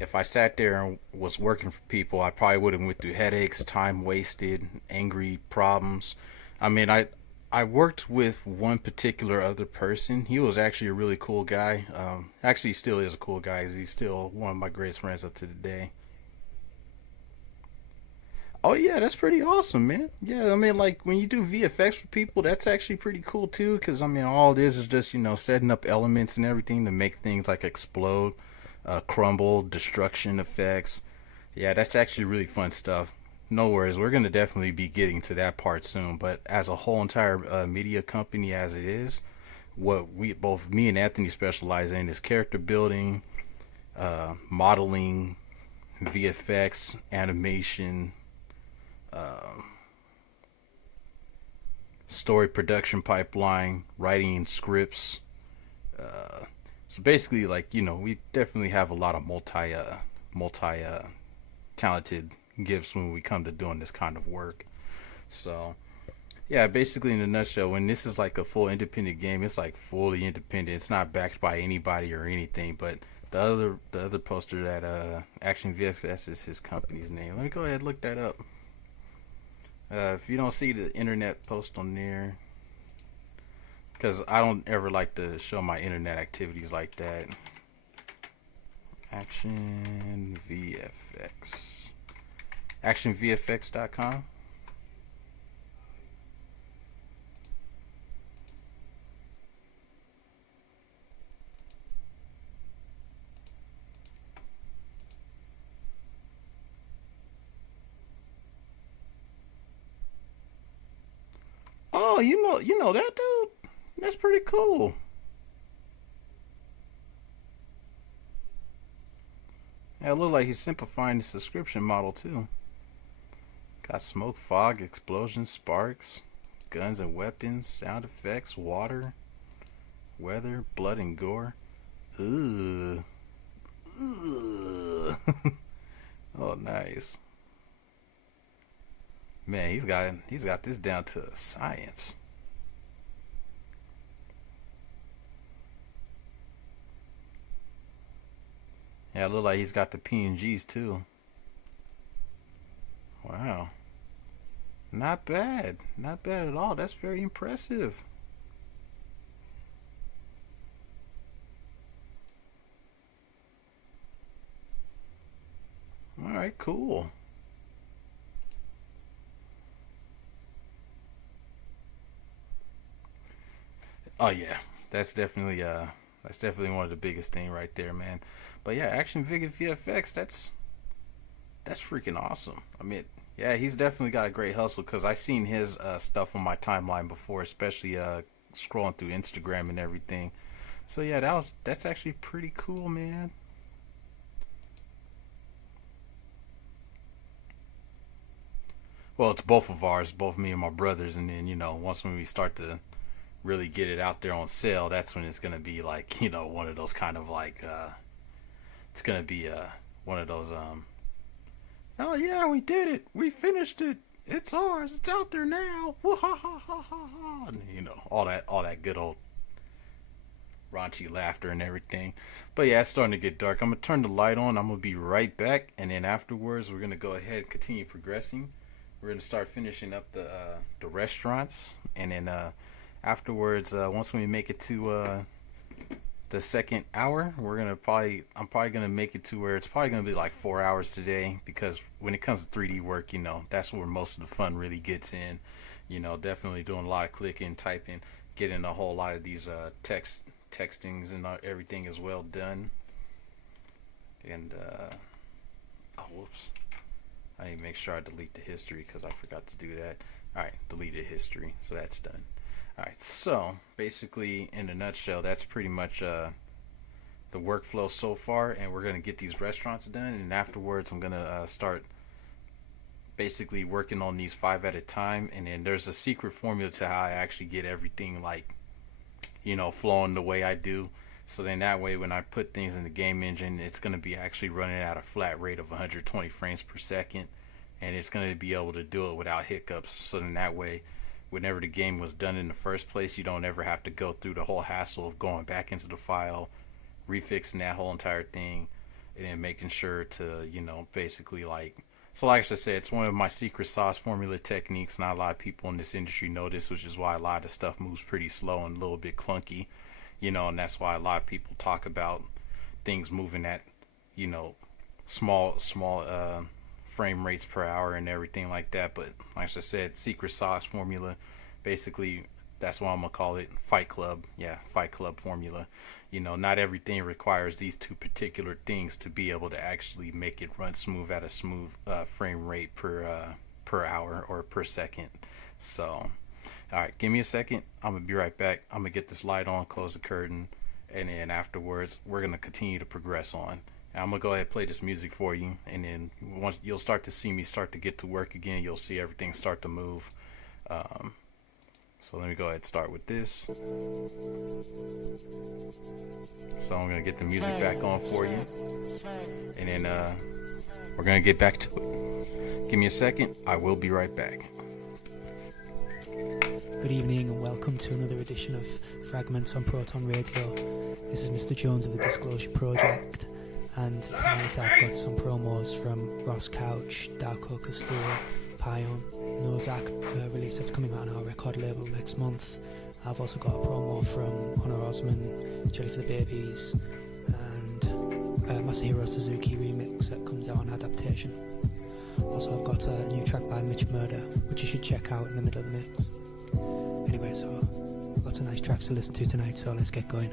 if I sat there and was working for people, I probably would have went through headaches, time wasted, angry problems. I mean, I worked with one particular other person. He was actually a really cool guy. Actually, he still is a cool guy. He's still one of my greatest friends up to today. Oh yeah, that's pretty awesome, man. Yeah, I mean, like when you do VFX for people, that's actually pretty cool too. Because I mean, all it is just setting up elements and everything to make things like explode, crumble, destruction effects. Yeah, that's actually really fun stuff. No worries, we're gonna definitely be getting to that part soon. But as a whole entire media company as it is, what we both me and Anthony specialize in is character building, modeling, VFX, animation, story production pipeline, writing scripts. So basically, like we definitely have a lot of multi talented gifts when we come to doing this kind of work. So yeah, basically in a nutshell, when this is like a full independent game, it's like fully independent. It's not backed by anybody or anything. But the other poster that Action VFS is his company's name. Let me go ahead and look that up. If you don't see the internet post on there, because I don't ever like to show my internet activities like that. Action VFX. ActionVFX.com. Oh, you know that dude? That's pretty cool. Yeah, it looked like he's simplifying the subscription model too. Got smoke, fog, explosions, sparks, guns and weapons, sound effects, water, weather, blood and gore. Ooh. Ooh. Oh, nice. Man, he's got this down to a science. Yeah, it look like he's got the PNGs too. Wow. Not bad. Not bad at all. That's very impressive. All right, cool. Oh yeah, that's definitely one of the biggest thing right there, man. But yeah, Action Figure VFX, that's freaking awesome. I mean, yeah, he's definitely got a great hustle because I seen his stuff on my timeline before, especially scrolling through Instagram and everything. So yeah, that's actually pretty cool, man. Well, it's both of ours, both me and my brothers, and then once when we start to really get it out there on sale, that's when it's gonna be like one of those kind of like it's gonna be one of those oh yeah, we did it, we finished it, it's ours, it's out there now, woo ha ha ha ha ha, and, all that good old raunchy laughter and everything. But yeah, it's starting to get dark. I'm gonna turn the light on. I'm gonna be right back, and then afterwards we're gonna go ahead and continue progressing. We're gonna start finishing up the restaurants, and then afterwards, once we make it to the second hour, I'm probably gonna make it to where it's probably gonna be like 4 hours today, because when it comes to 3D work, that's where most of the fun really gets in. Definitely doing a lot of clicking, typing, getting a whole lot of these textings and everything as well done. And oh, whoops, I need to make sure I delete the history because I forgot to do that. All right, deleted history, so that's done. All right, so basically, in a nutshell, that's pretty much the workflow so far, and we're gonna get these restaurants done, and afterwards, I'm gonna start basically working on these 5 at a time. And then there's a secret formula to how I actually get everything like flowing the way I do. So then that way, when I put things in the game engine, it's gonna be actually running at a flat rate of 120 frames per second, and it's gonna be able to do it without hiccups. So then that way, whenever the game was done in the first place, you don't ever have to go through the whole hassle of going back into the file, refixing that whole entire thing, and then making sure to, basically like I said, it's one of my secret sauce formula techniques. Not a lot of people in this industry know this, which is why a lot of the stuff moves pretty slow and a little bit clunky, and that's why a lot of people talk about things moving at, small frame rates per hour and everything like that. But like I said, secret sauce formula, basically that's what I'm gonna call it. Fight Club. Yeah, Fight Club formula. Not everything requires these two particular things to be able to actually make it run smooth at a smooth frame rate per hour or per second. So all right, give me a second, I'm gonna be right back. I'm gonna get this light on, close the curtain, and then afterwards we're gonna continue to progress on. And I'm gonna go ahead and play this music for you, and then once you'll start to see me start to get to work again, you'll see everything start to move. So let me go ahead and start with this. So I'm gonna get the music back on for you, and then we're gonna get back to it. Give me a second, I will be right back. Good evening and welcome to another edition of Fragments on Proton Radio. This is Mr. Jones of the Disclosure Project, and tonight I've got some promos from Ross Couch, Darko Castor, Pion, Nozak, release that's coming out on our record label next month. I've also got a promo from Honor Osman, Jelly for the Babies, and Masahiro Suzuki remix that comes out on Adaptation. Also, I've got a new track by Mitch Murder, which you should check out in the middle of the mix. Anyway, so I've got some nice tracks to listen to tonight, so let's get going.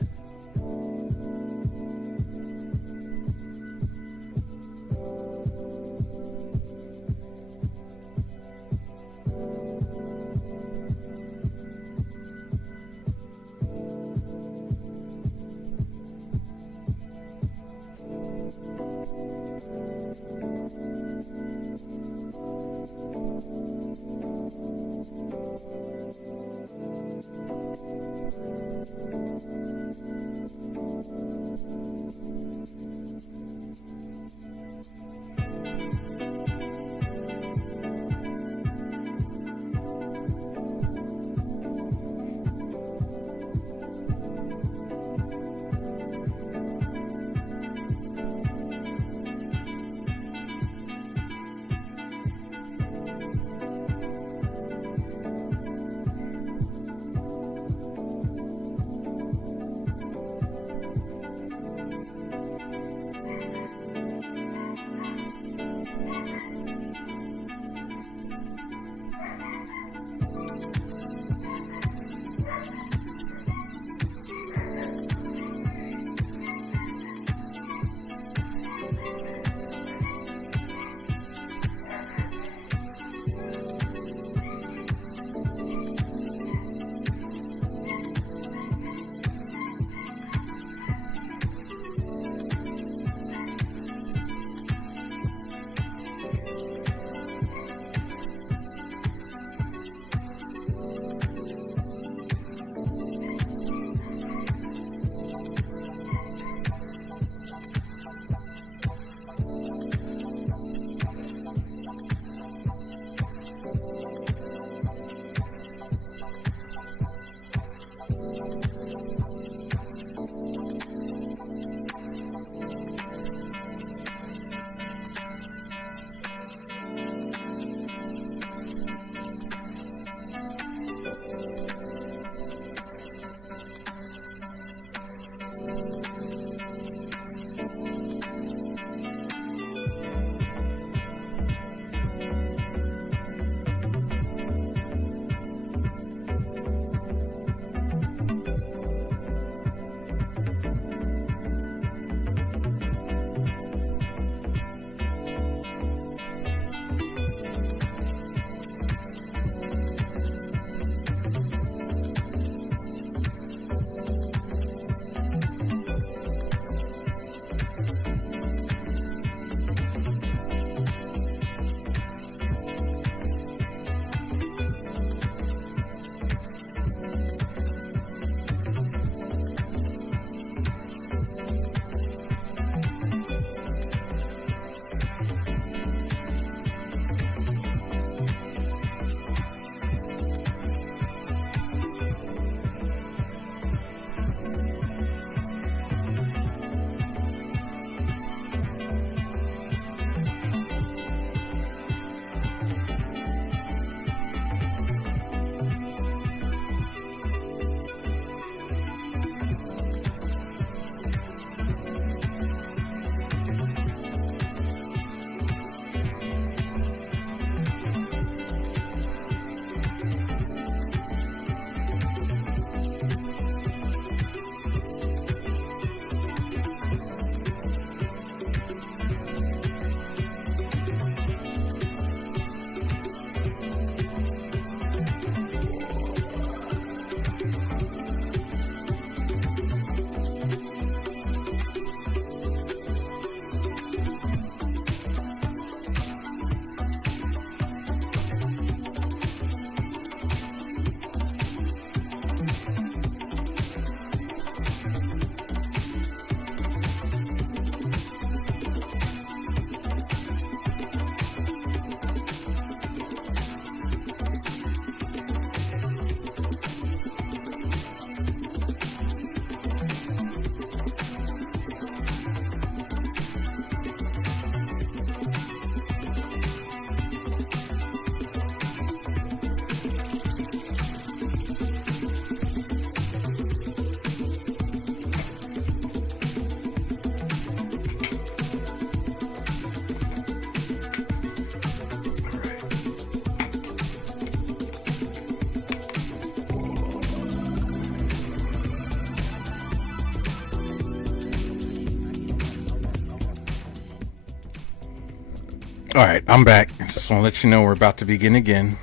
Alright, I'm back. Just want to let you know we're about to begin again.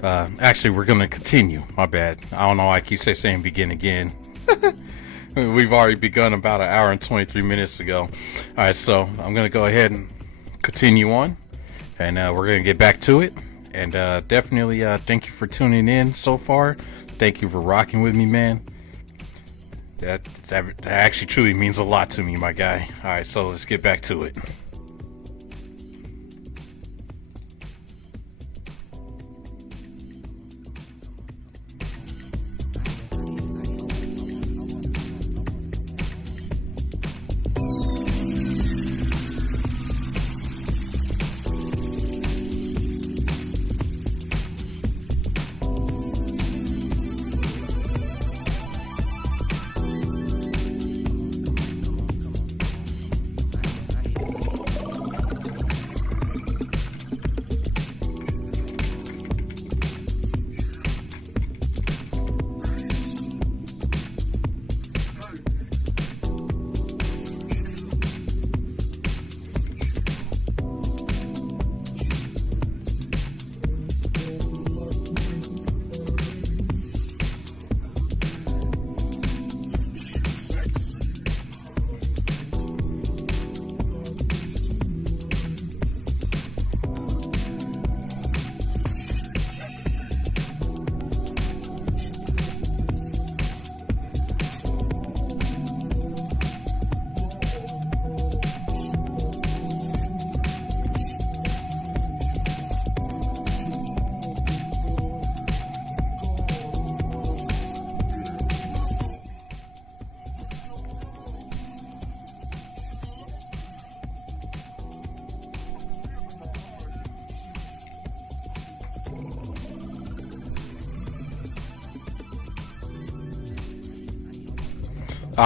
Actually, we're going to continue. My bad. I don't know why I keep saying begin again. We've already begun about an hour and 23 minutes ago. Alright, so I'm going to go ahead and continue on. And we're going to get back to it. And definitely thank you for tuning in so far. Thank you for rocking with me, man. That actually truly means a lot to me, my guy. Alright, so let's get back to it.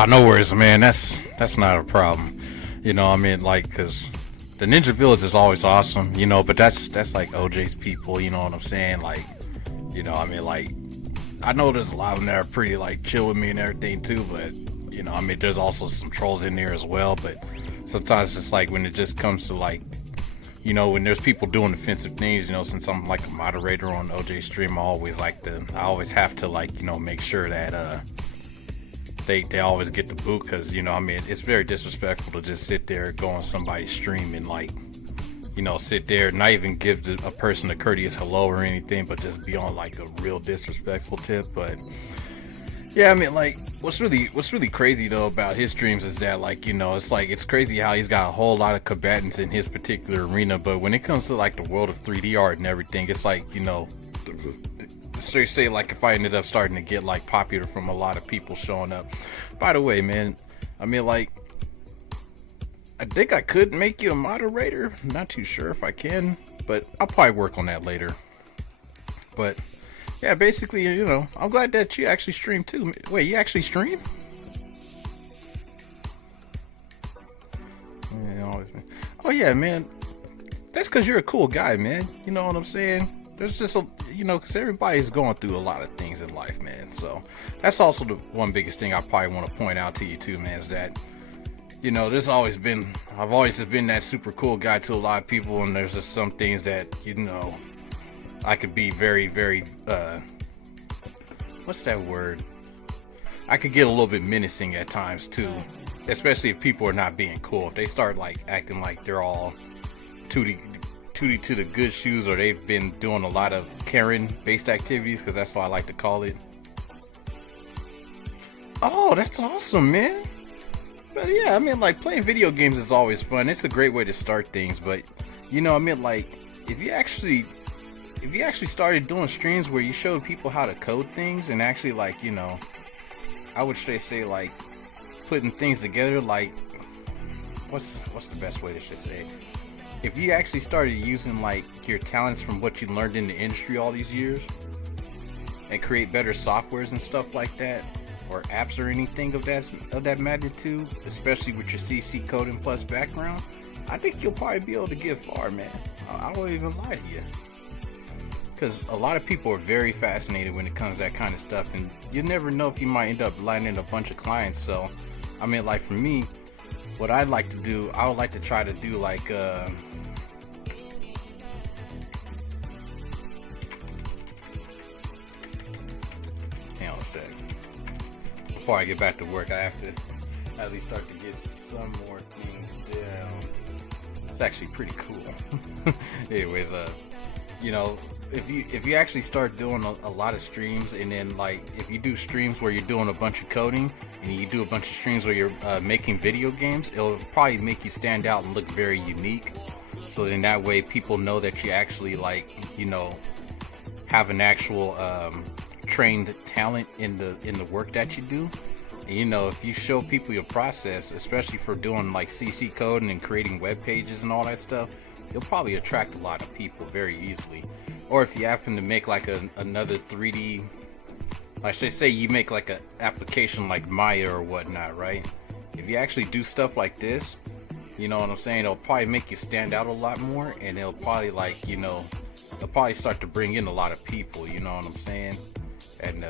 No worries, man. That's not a problem. You know, I mean, like, cause the Ninja Village is always awesome, you know, but that's like OJ's people, you know what I'm saying? Like, you know, I mean, like, I know there's a lot of them that are pretty like chill with me and everything too, but you know, I mean, there's also some trolls in there as well. But sometimes it's like when it just comes to like, you know, when there's people doing offensive things, you know, since I'm like a moderator on OJ stream, I always have to like, you know, make sure that they always get the boot, because you know, I mean, it's very disrespectful to just sit there, go on somebody's stream and like, you know, sit there, not even give a person a courteous hello or anything, but just be on like a real disrespectful tip. But yeah, I mean, like, what's really crazy though about his streams is that, like, you know, it's crazy how he's got a whole lot of combatants in his particular arena, but when it comes to like the world of 3D art and everything, it's like, you know, straight say, like, if I ended up starting to get like popular from a lot of people showing up. By the way, man, I mean, like, I think I could make you a moderator. I'm not too sure if I can, but I'll probably work on that later. But yeah, basically, you know, I'm glad that you actually stream too. Wait, you actually stream? Yeah, oh yeah, man. That's because you're a cool guy, man. You know what I'm saying? There's just a, you know, because everybody's going through a lot of things in life, man. So that's also the one biggest thing I probably want to point out to you too, man, is that, you know, I've always just been that super cool guy to a lot of people, and there's just some things that, you know, I could be very, very, what's that word? I could get a little bit menacing at times too, especially if people are not being cool. If they start like acting like they're all tootie to the good shoes, or they've been doing a lot of Karen based activities, because that's what I like to call it. Oh, that's awesome, man. But yeah, I mean, like, playing video games is always fun. It's a great way to start things, but you know, I mean, like, if you actually started doing streams where you showed people how to code things and actually, like, you know, I would say like putting things together, like, what's the best way to say it? If you actually started using like your talents from what you learned in the industry all these years and create better softwares and stuff like that, or apps or anything of that magnitude, especially with your CC Coding Plus background, I think you'll probably be able to get far, man. I won't even lie to you, because a lot of people are very fascinated when it comes to that kind of stuff, and you never know if you might end up landing a bunch of clients. So I mean, like, for me, what I'd like to do, I would like to try to do like on a sec. Before I get back to work, I have to at least start to get some more things down. It's actually pretty cool. Anyways, you know, if you actually start doing a lot of streams, and then like if you do streams where you're doing a bunch of coding, and you do a bunch of streams where you're making video games, it'll probably make you stand out and look very unique. So then that way people know that you actually like, you know, have an actual trained talent in the work that you do. And, you know, if you show people your process, especially for doing like CC coding and creating web pages and all that stuff, you'll probably attract a lot of people very easily. Or if you happen to make like another 3D, like say you make like an application like Maya or whatnot, right? If you actually do stuff like this, you know what I'm saying, it'll probably make you stand out a lot more, and it'll probably like, you know, it'll probably start to bring in a lot of people, you know what I'm saying? And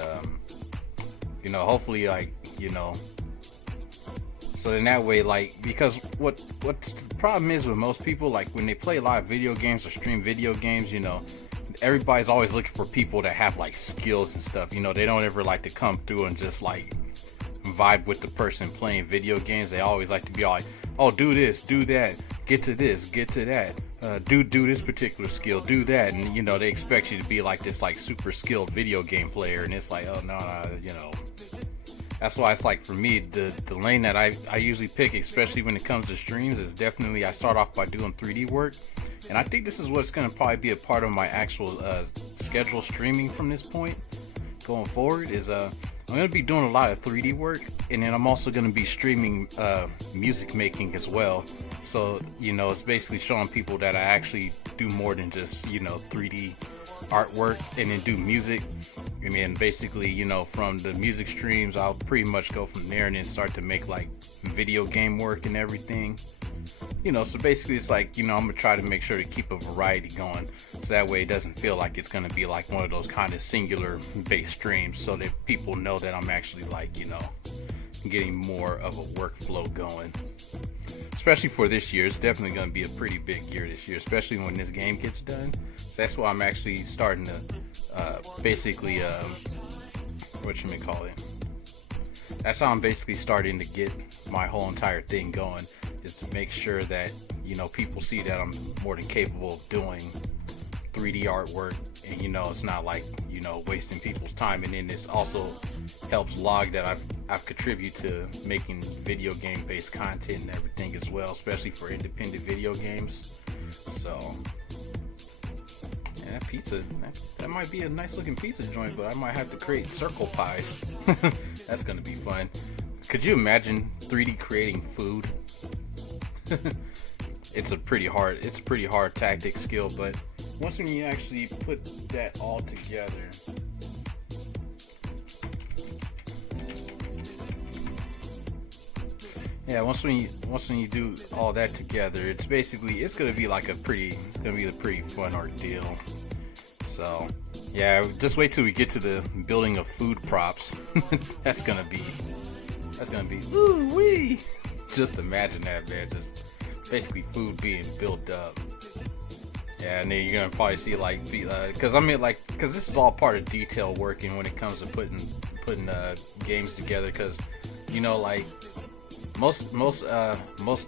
you know, hopefully, like, you know, so in that way, like, because what's the problem is with most people, like when they play a lot of video games or stream video games, you know, everybody's always looking for people that have like skills and stuff. You know, they don't ever like to come through and just like vibe with the person playing video games. They always like to be all like, oh, do this, do that, get to this, get to that, do this particular skill, do that. And you know, they expect you to be like this like super skilled video game player, and it's like, oh no, you know. That's why it's like, for me, the lane that I usually pick, especially when it comes to streams, is definitely I start off by doing 3D work. And I think this is what's going to probably be a part of my actual schedule streaming from this point going forward, is I'm going to be doing a lot of 3D work, and then I'm also going to be streaming music making as well. So, you know, it's basically showing people that I actually do more than just, you know, 3D artwork and then do music. I mean, basically, you know, from the music streams, I'll pretty much go from there and then start to make like video game work and everything. You know, so basically it's like, you know, I'm gonna try to make sure to keep a variety going, so that way it doesn't feel like it's gonna be like one of those kind of singular based streams, so that people know that I'm actually like, you know, getting more of a workflow going. Especially for this year, it's definitely gonna be a pretty big year this year, especially when this game gets done. So that's why I'm actually starting to basically that's how I'm basically starting to get my whole entire thing going, is to make sure that, you know, people see that I'm more than capable of doing 3D artwork, and you know, it's not like, you know, wasting people's time. And then this also helps log that I've contributed to making video game based content and everything as well, especially for independent video games. So that pizza, that might be a nice looking pizza joint, but I might have to create circle pies. That's gonna be fun. Could you imagine 3D creating food? It's a pretty hard tactic skill, but once when you actually put that all together, yeah, once when you do all that together, it's gonna be a pretty fun ordeal. So yeah, just wait till we get to the building of food props. that's gonna be ooh wee. Just imagine that, man. Just basically food being built up. Yeah, and then you're gonna probably see like, because this is all part of detail working when it comes to putting games together. Because, you know, like most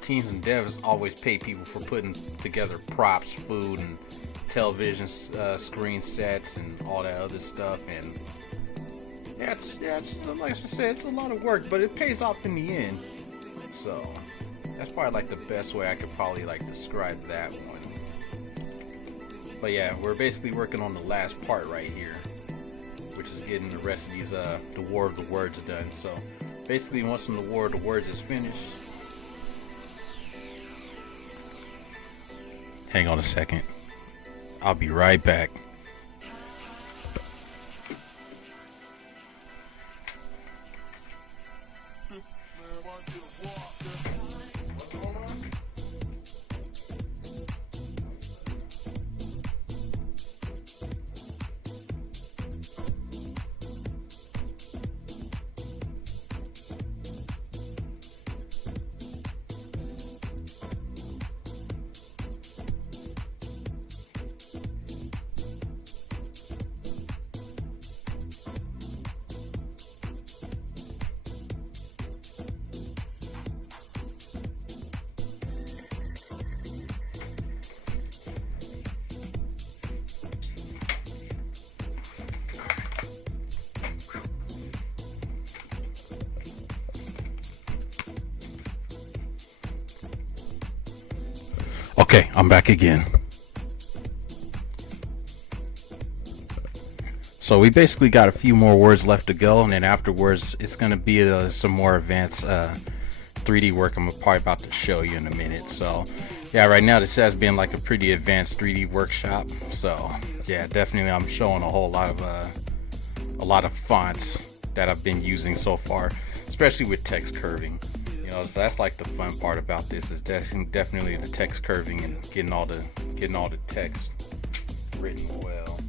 teams and devs always pay people for putting together props, food, and television screen sets and all that other stuff. And yeah, it's like I said, it's a lot of work, but it pays off in the end. So that's probably like the best way I could probably like describe that one. But yeah, we're basically working on the last part right here, which is getting the rest of these the War of the Words done. So basically, once the War of the Words is finished, hang on a second, I'll be right back. Okay, I'm back again. So we basically got a few more words left to go, and then afterwards it's going to be some more advanced 3D work I'm probably about to show you in a minute. So yeah, right now this has been like a pretty advanced 3D workshop. So yeah, definitely I'm showing a lot of fonts that I've been using so far, especially with text curving. You know, so that's like the fun part about this is definitely the text curving and getting all the text written well.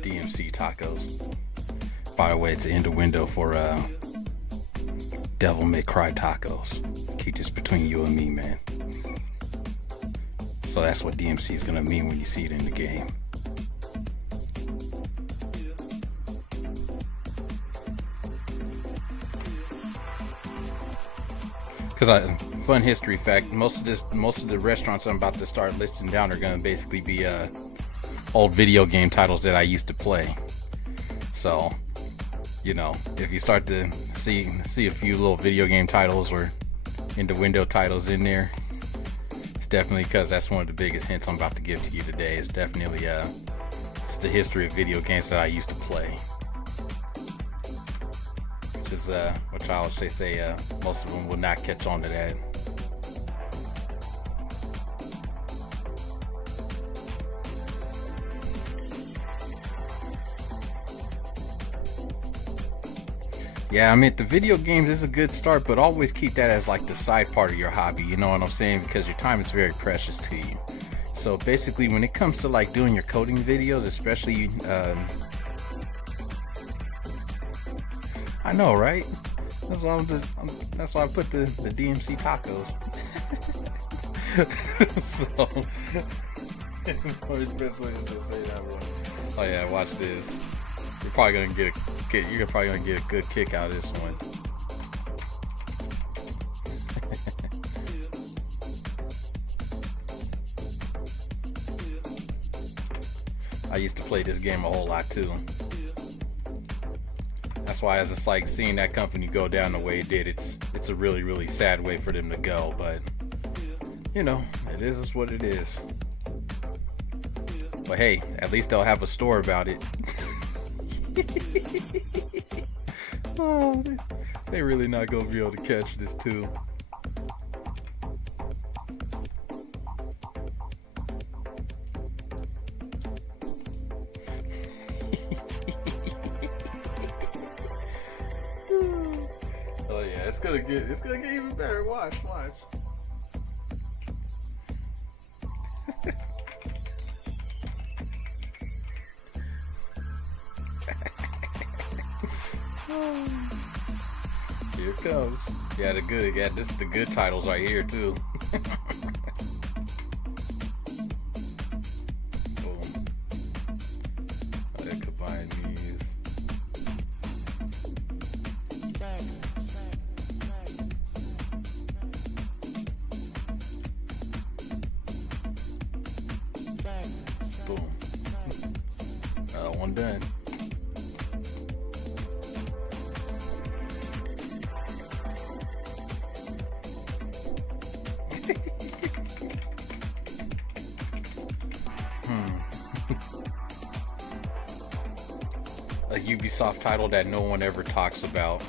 DMC tacos. By the way, it's in the window for Devil May Cry tacos. Keep this between you and me, man. So that's what DMC is gonna mean when you see it in the game. Because fun history fact, most of the restaurants I'm about to start listing down are gonna basically be old video game titles that I used to play. So, you know, if you start to see a few little video game titles or in the window titles in there, it's definitely because that's one of the biggest hints I'm about to give to you today. It's definitely it's the history of video games that I used to play. Which is which I always say most of them will not catch on to that. Yeah, I mean, the video games is a good start, but always keep that as like the side part of your hobby, you know what I'm saying? Because your time is very precious to you. So basically, when it comes to like doing your coding videos, especially, I know, right? That's why that's why I put the DMC tacos. So, the best way is to say that one. Oh yeah, watch this. You're probably gonna get a good kick out of this one. I used to play this game a whole lot too. That's why it's just like seeing that company go down the way it did. It's a really, really sad way for them to go, but you know, it is what it is. But hey, at least they'll have a store about it. Oh, they really not gonna be able to catch this too. Oh yeah, it's gonna get even better. Watch. Here it comes. Yeah, this is the good titles right here too. Boom. I combine these. Boom. One done. A Ubisoft title that no one ever talks about,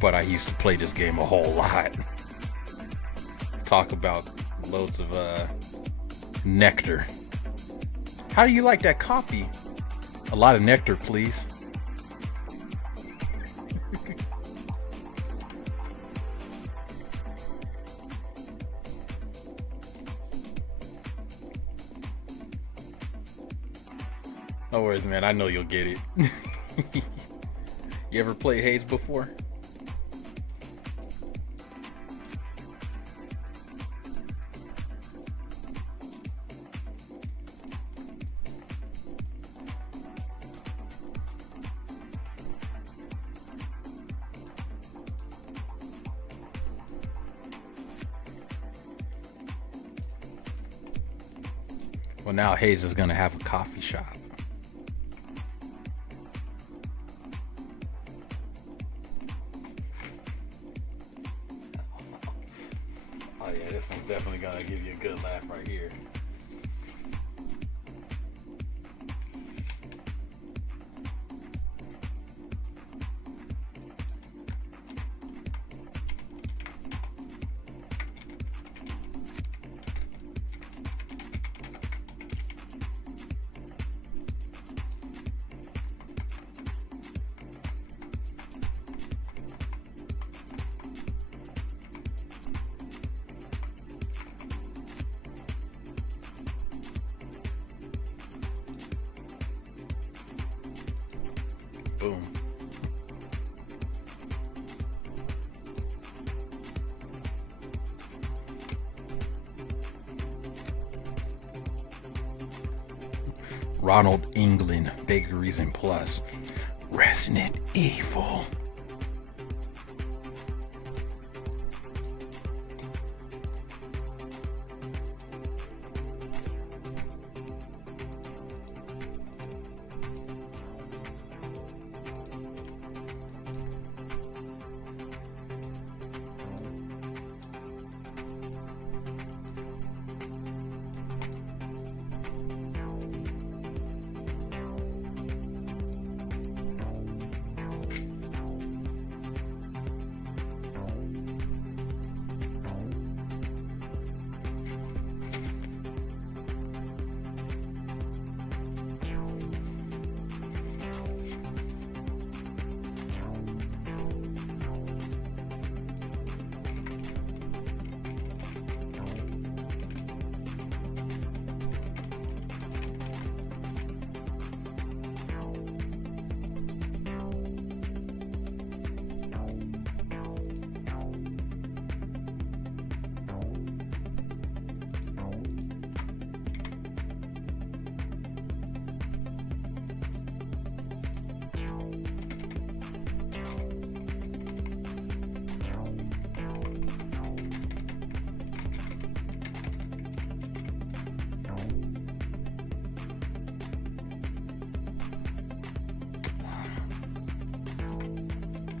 but I used to play this game a whole lot. Talk about loads of nectar. How do you like that coffee? A lot of nectar, please. No worries, man. I know you'll get it. You ever played Haze before? Well, now Hayes is gonna have a coffee shop. Oh yeah, this one's definitely gonna give you a good laugh right here. Boom. Ronald England Bakeries and Plus. Resident Evil.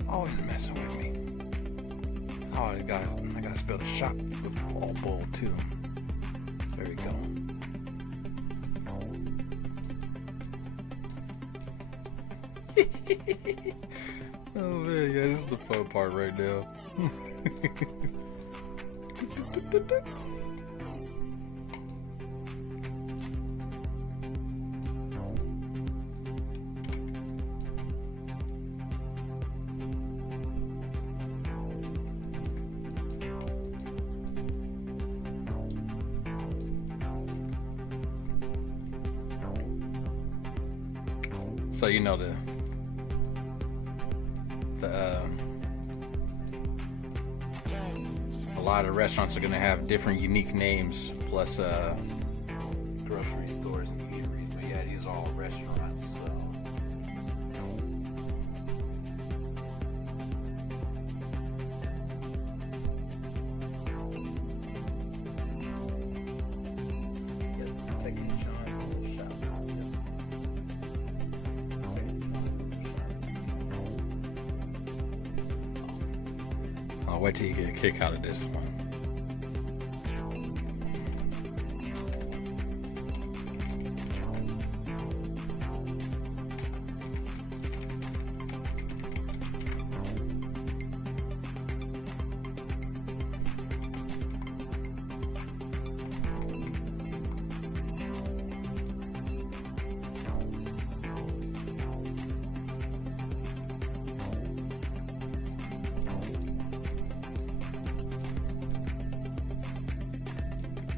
Always messing with me. Oh, I gotta spell the shop with all bold too. There we go. Oh man, yeah, this is the fun part right now. So you know a lot of restaurants are gonna have different unique names, plus grocery stores and eateries. But yeah, these are all restaurants. So. I'll wait till you get a kick out of this one.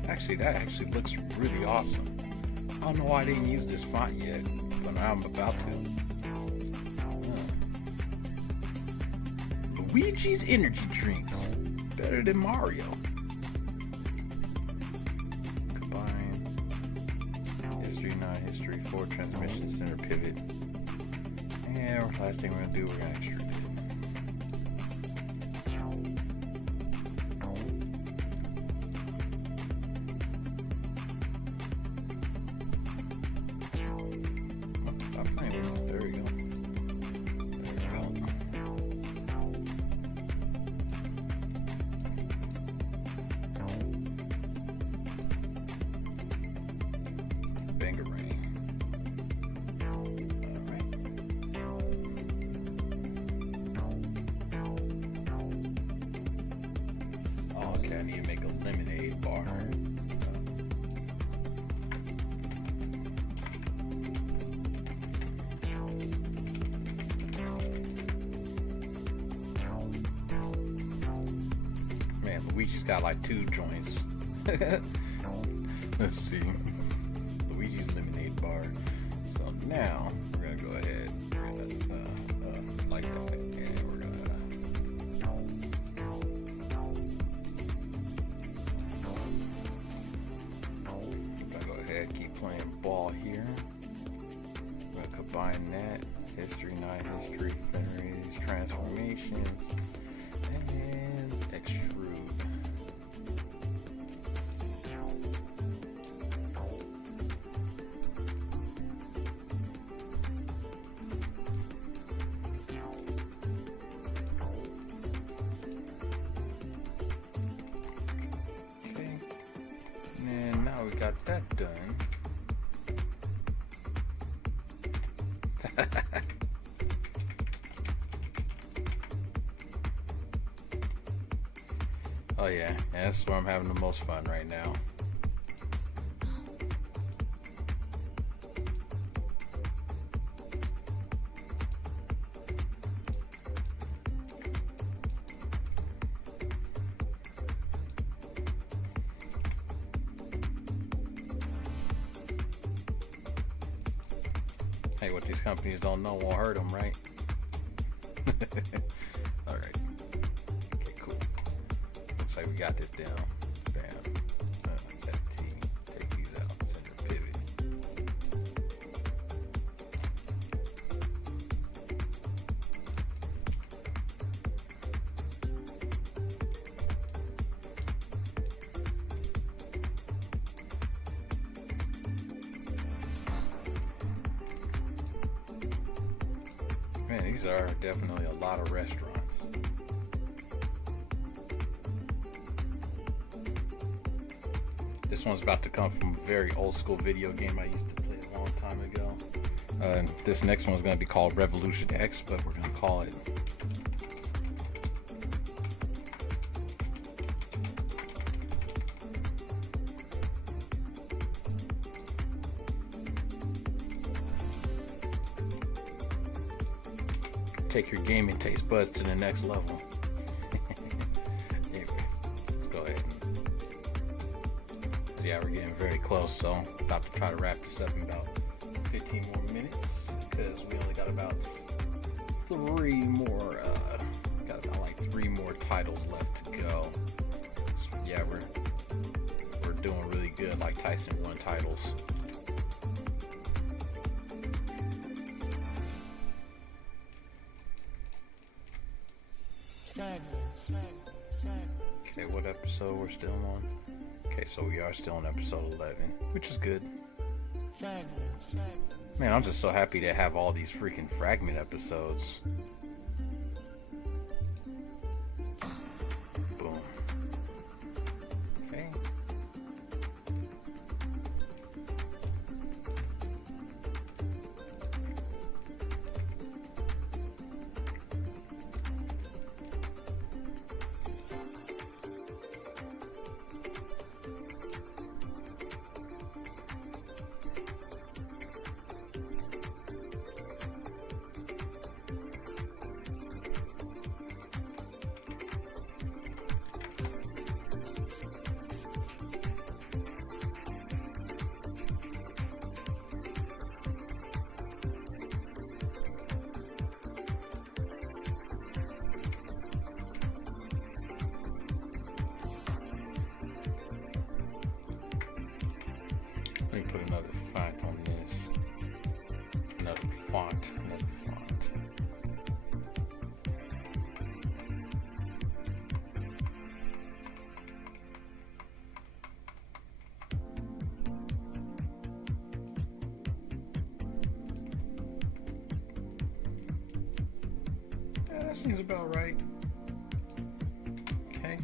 Actually, that actually looks really awesome. I don't know why I didn't use this font yet, but now I'm about to. Luigi's energy drinks. Better than Mario. Combine. History, not history. 4 transmission center pivot. And last thing we're going to do, we're going to extrude it. Okay, I need to make a lemonade bar. Man, Luigi's got like 2 joints. Let's see. Luigi's lemonade bar. So now we're gonna go ahead and like that, and we're gonna go ahead, keep playing ball here. We're gonna combine that history, not history, fairies, transformations, and extrude. Got that done. Oh yeah, that's where I'm having the most fun right now. Hey, what these companies don't know won't hurt them, right? Alright. Okay, cool. Looks like we got this down. Bam. FT. Take these out. Center pivot. Man, these are definitely a lot of restaurants. This one's about to come from a very old school video game I used to play a long time ago. This next one's going to be called Revolution X, but we're going to call it Take Your Gaming Taste Buds to the Next Level. Anyways, let's go ahead. Yeah, we're getting very close, so I'm about to try to wrap this up in about 15 more minutes because we only got about 3 more. Got about like 3 more titles left to go. So, yeah, we're doing really good, like Tyson 1 titles. Okay, what episode we're still on? Okay, so we are still on episode 11, which is good. Man, I'm just so happy to have all these freaking fragment episodes. Boom. Okay. Let me put another font on this. Another font. Yeah, that seems about right. Okay.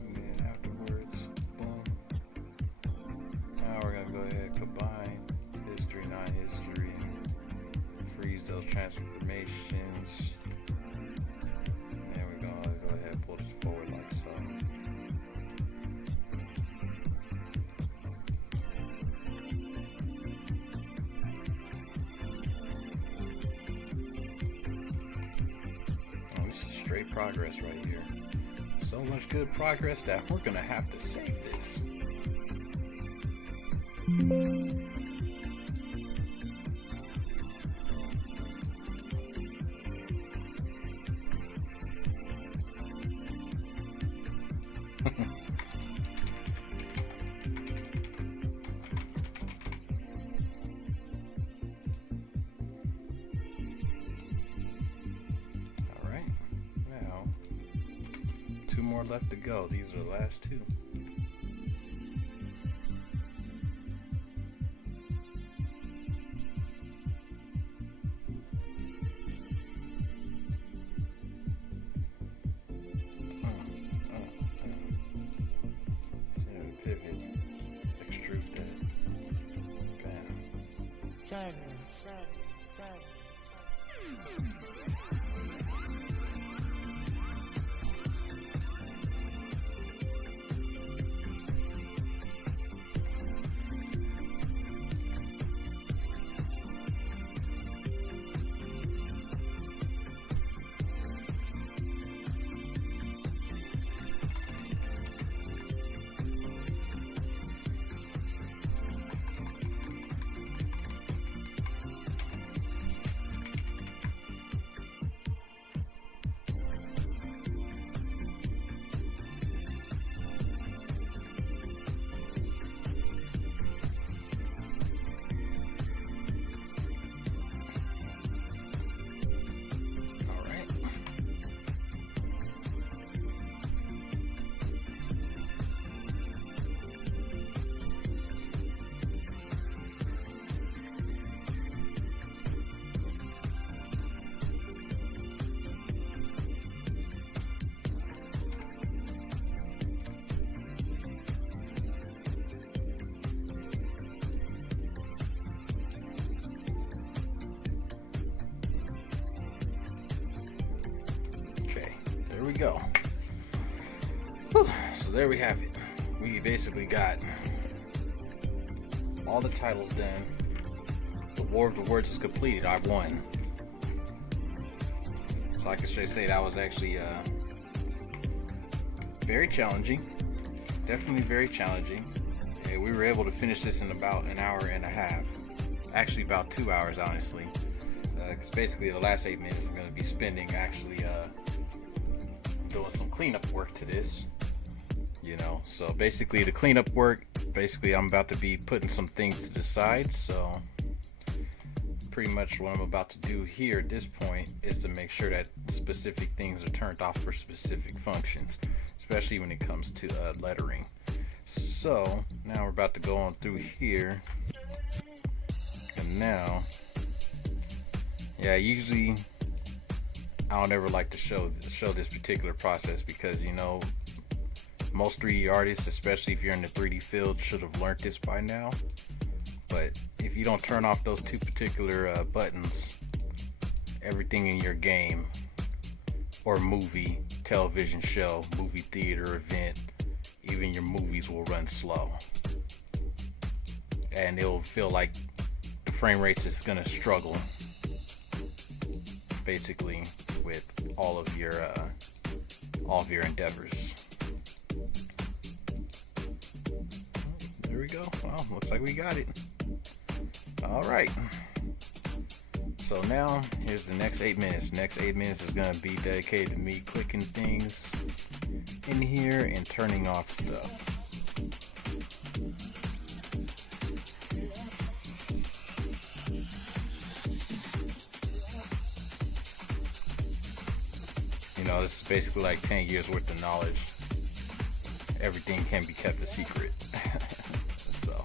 And then afterwards, boom. Now we're gonna go ahead and combine history, not history. Freeze those transformations. And we're gonna go ahead and pull this forward like so. great progress right here. So much good progress that we're gonna have to save this. Alright, now 2 more left to go. These are the last 2. Pivot, extrude that. Bam. There we go. Whew. So there we have it. We basically got all the titles done. The War of the Words is completed. I won. So I can say that was actually very challenging. Definitely very challenging. And we were able to finish this in about an hour and a half. Actually about 2 hours, honestly. Because basically the last 8 minutes I'm going to be spending actually doing some cleanup work to this, so basically the cleanup work, I'm about to be putting some things to the side. So pretty much what I'm about to do here at this point is to make sure that specific things are turned off for specific functions, especially when it comes to lettering. So now we're about to go on through here, and now usually I don't ever like to show this particular process because most 3D artists, especially if you're in the 3D field, should have learned this by now. But if you don't turn off those 2 particular buttons, everything in your game or movie, television show, movie theater event, even your movies will run slow, and it'll feel like the frame rates is gonna struggle basically with all of your endeavors. There we go. Well, looks like we got it. All right. So now here's the next 8 minutes. The next 8 minutes is going to be dedicated to me clicking things in here and turning off stuff. This is basically like 10 years worth of knowledge. Everything can be kept a secret. So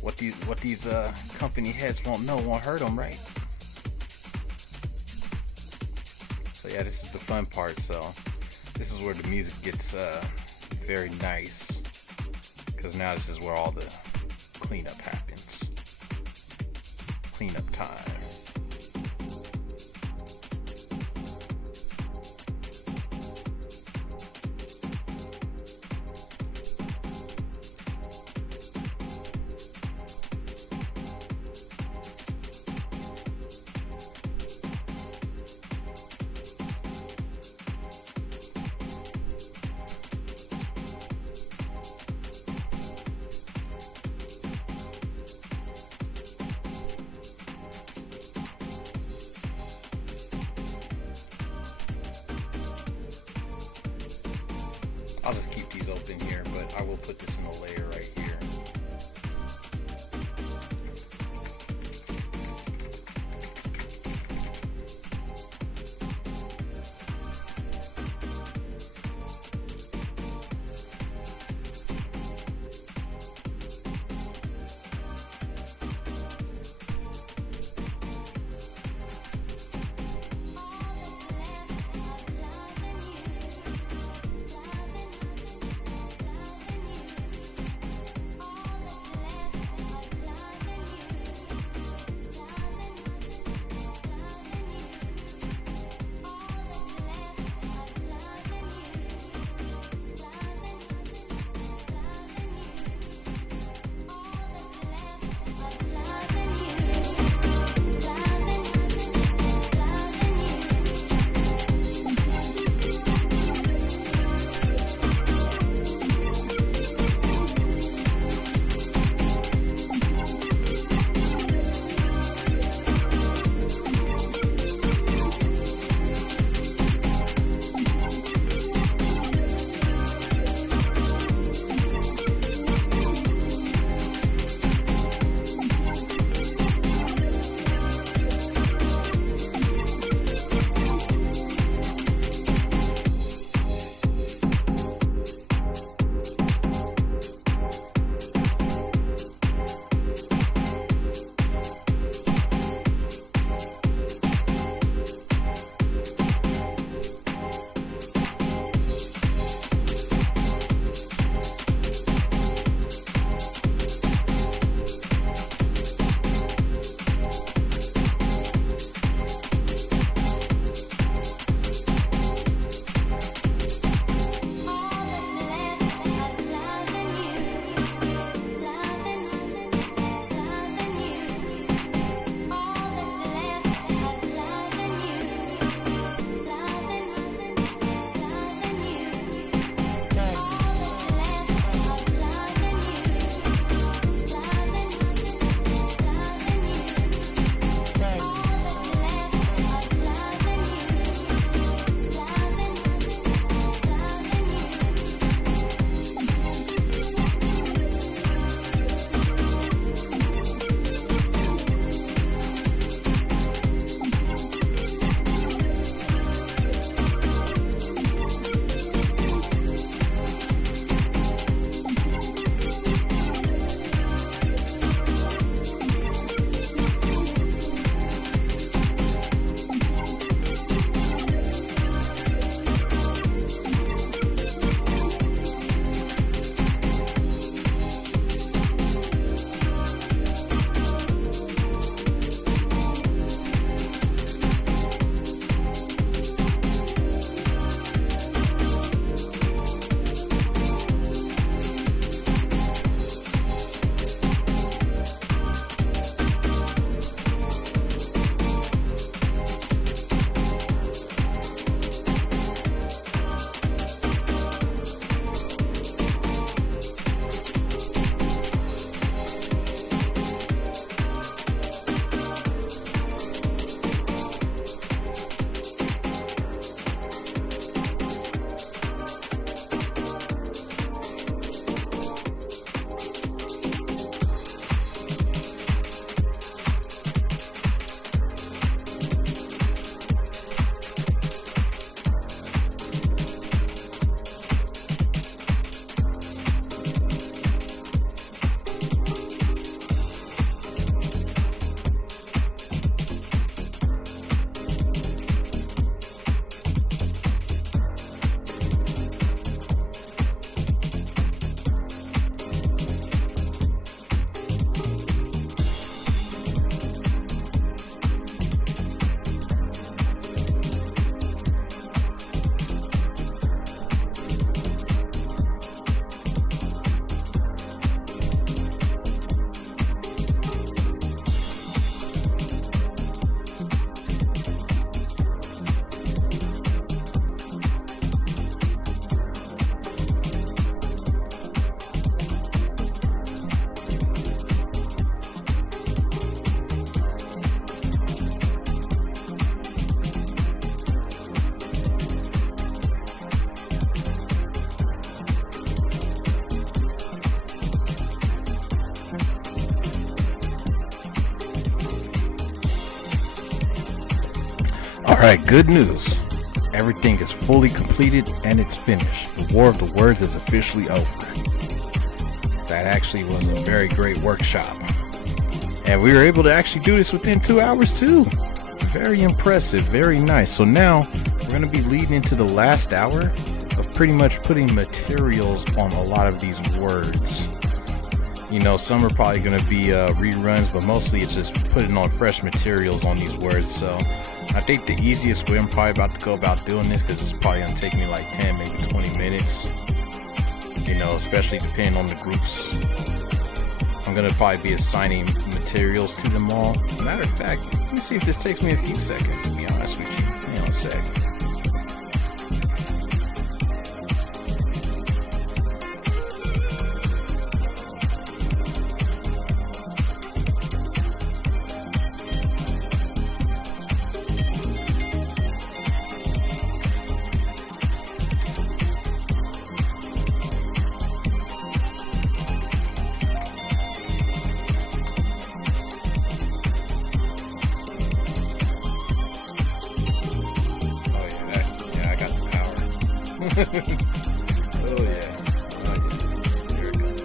what these company heads won't know won't hurt them, right? So yeah, this is the fun part. So this is where the music gets very nice, because now this is where all the cleanup happens. Cleanup time. I'll just keep these open here, but I will put this in a layer right here. Alright, good news. Everything is fully completed and it's finished. The War of the Words is officially over. That actually was a very great workshop. And we were able to actually do this within 2 hours too. Very impressive, very nice. So now we're going to be leading into the last hour of pretty much putting materials on a lot of these words. You know, some are probably going to be reruns, but mostly it's just putting on fresh materials on these words. So I think the easiest way I'm probably about to go about doing this, because it's probably going to take me like 10, maybe 20 minutes, you know, especially depending on the groups. I'm going to probably be assigning materials to them all. Matter of fact, let me see if this takes me a few seconds, to be honest with you. Hang on a sec. Oh yeah. Oh yeah. Here it comes.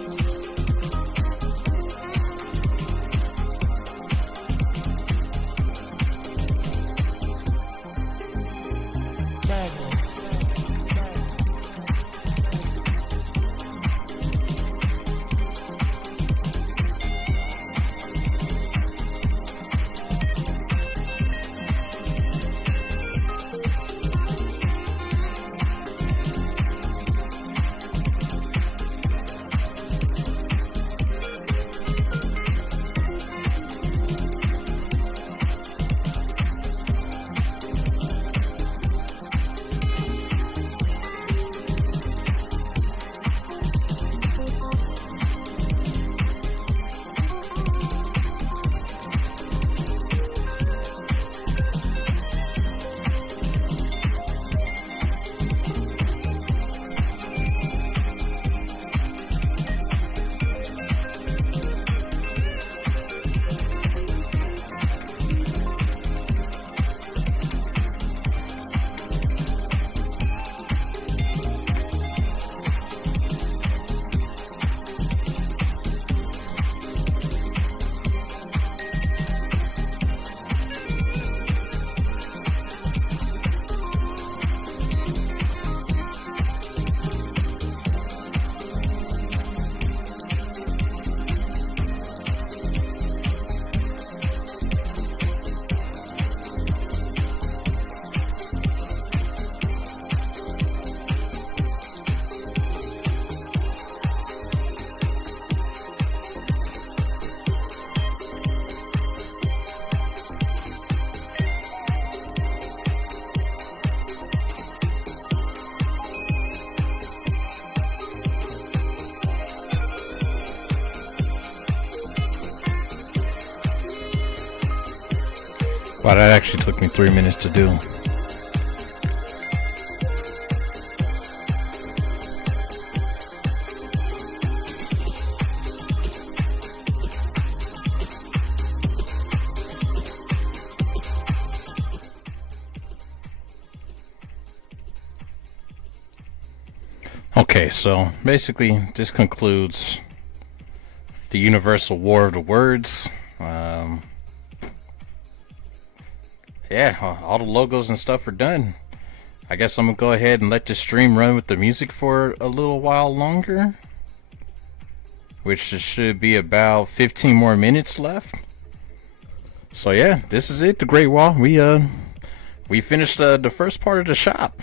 Wow, that actually took me 3 minutes to do. Okay, so basically this concludes the Universal War of the Words. Yeah, all the logos and stuff are done. I guess I'm gonna go ahead and let the stream run with the music for a little while longer, which should be about 15 more minutes left. So yeah, this is it, the Great Wall. We finished the first part of the shop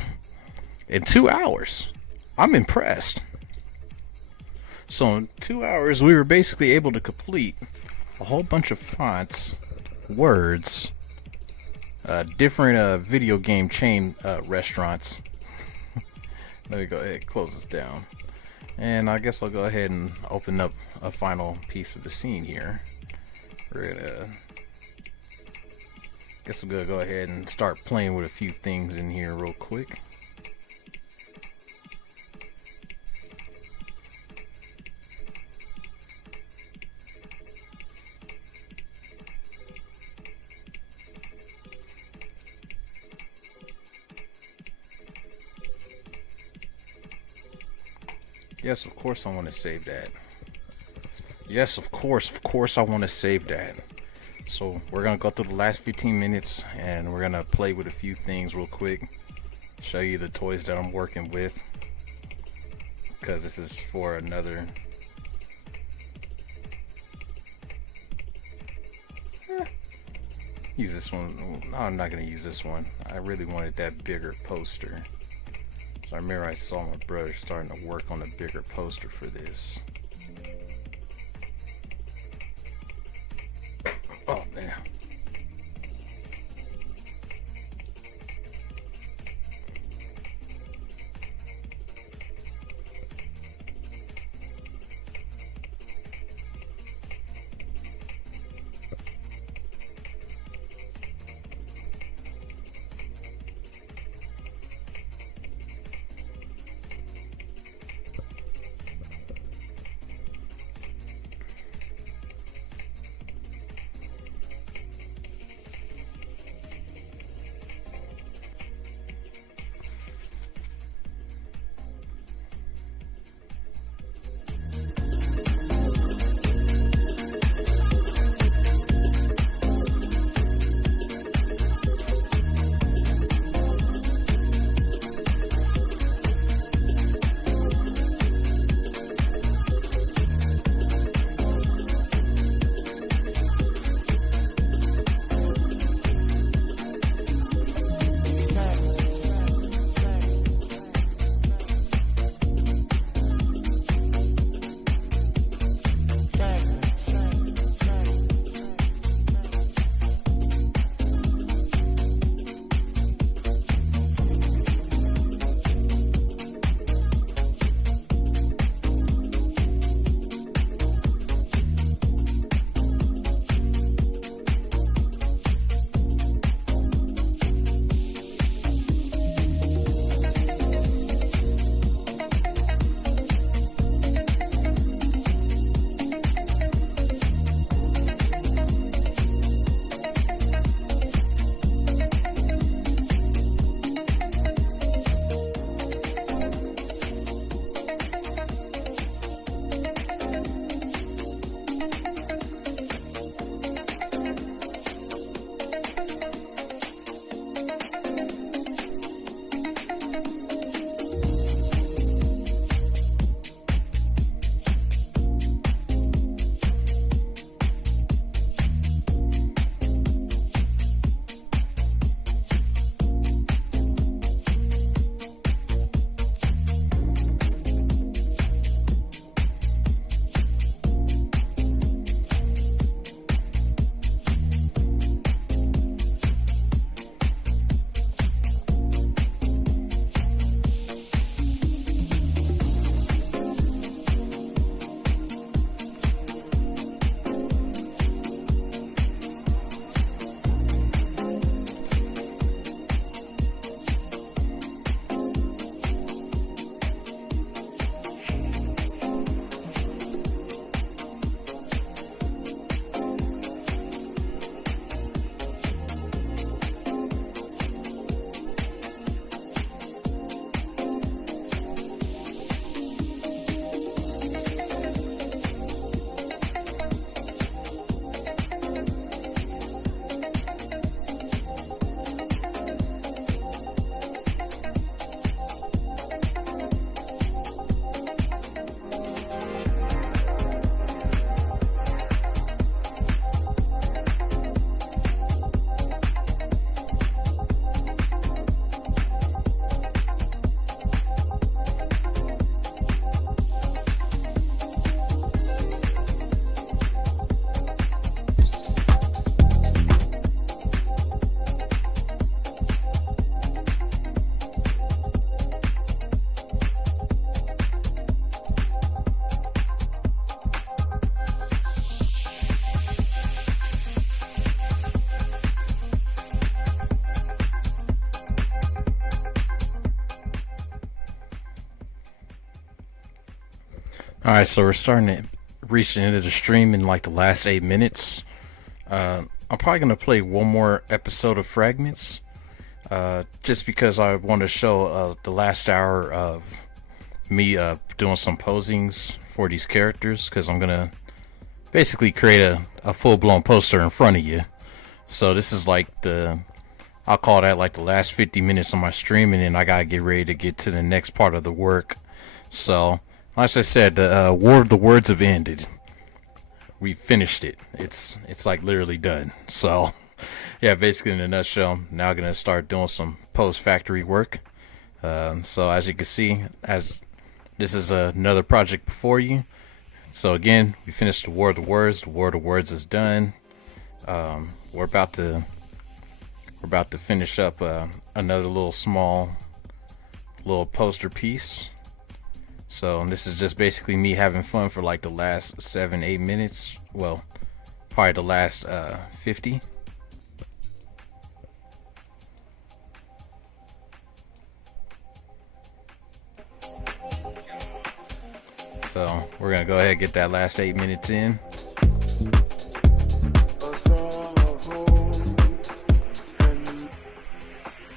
in 2 hours. I'm impressed. So in 2 hours, we were basically able to complete a whole bunch of fonts, words, different video game chain restaurants. Let me go ahead and close this down. And I guess I'll go ahead and open up a final piece of the scene here. Guess I'm gonna go ahead and start playing with a few things in here real quick. Yes, of course I want to save that. Yes, of course I want to save that. So we're gonna go through the last 15 minutes and we're gonna play with a few things real quick. Show you the toys that I'm working with, because this is for another. Use this one. No, I'm not gonna use this one. I really wanted that bigger poster. So I remember I saw my brother starting to work on a bigger poster for this. Oh man. Alright, so we're starting to reach the end of the stream in like the last 8 minutes. I'm probably going to play one more episode of Fragments, just because I want to show the last hour of me doing some posings for these characters, because I'm gonna basically create a full-blown poster in front of you. So this is like I'll call that like the last 50 minutes of my stream, and then I gotta get ready to get to the next part of the work. So, like I said, the War of the Words have ended. We finished it. It's like literally done. So, yeah, basically in a nutshell, now I'm gonna start doing some post-factory work. So as you can see, as this is another project before you. So again, we finished the War of the Words. The War of the Words is done. We're about to finish up another little small poster piece. So this is just basically me having fun for like the last 7-8 minutes. Well, probably the last 50. So we're gonna go ahead and get that last 8 minutes in.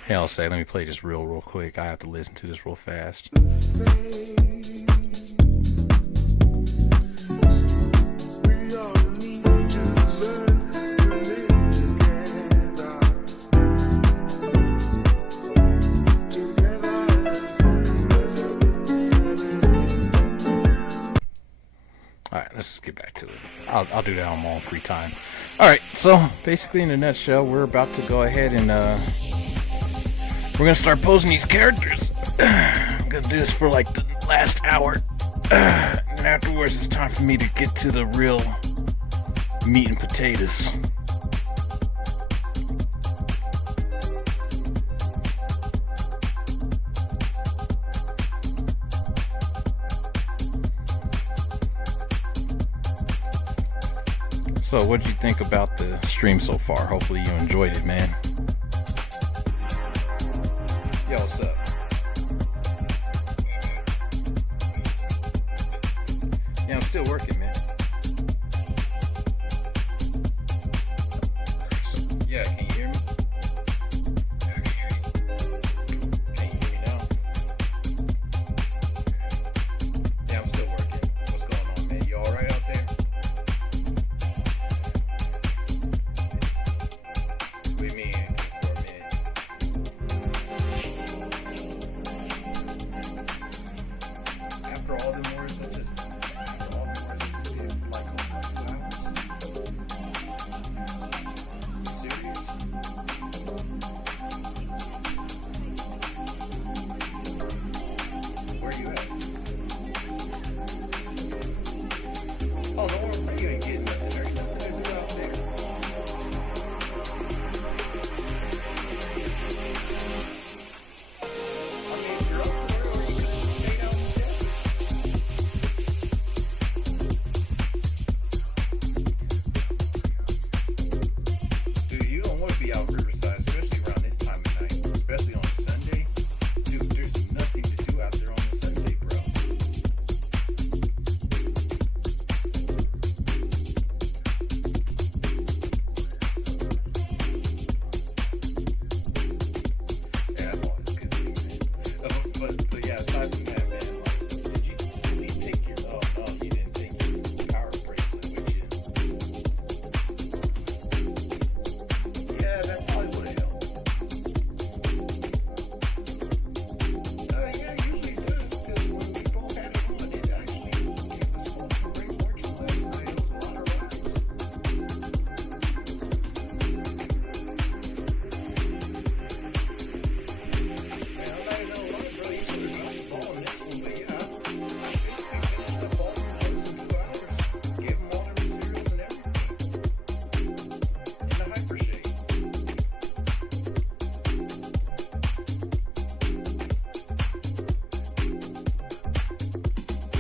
Hey, I'll say, let me play this real quick. I have to listen to this real fast. Alright, let's get back to it. I'll do that on my own free time. Alright, so basically in a nutshell, we're about to go ahead and we're gonna start posing these characters. I'm gonna do this for like the last hour. And afterwards it's time for me to get to the real meat and potatoes. So what did you think about the stream so far? Hopefully you enjoyed it, man. Yo, what's up? Yeah, I'm still working, man. Yeah, can you hear me? Can you hear me now? Yeah, I'm still working. What's going on, man? You alright out there? What do you mean? After all them words, I just did like 2 hours. Serious? Where you at? Oh, no, you ain't getting nothing. There's nothing to do out there. I mean, if you're up for it, or you could just stay down in the desert. Dude, you don't want to be out Riverside, especially around this time of night, especially on a Sunday. Dude, there's nothing to do out there on a Sunday, bro. Yeah, that's all it's good to do, man. But yeah, aside from that, man, like, did you please take your, oh no, you didn't take your power bracelet with you. Yeah, that probably would have helped. Yeah, usually it does, because when we both had it on, it actually gave us both some great fortune last night. It was a lot of rides. Man, I'm not even gonna lie, bro. You should have dropped the ball on this one, but yeah, I basically finished up all your notes in 2 hours. Gave them all the materials and everything. In the hyper shade.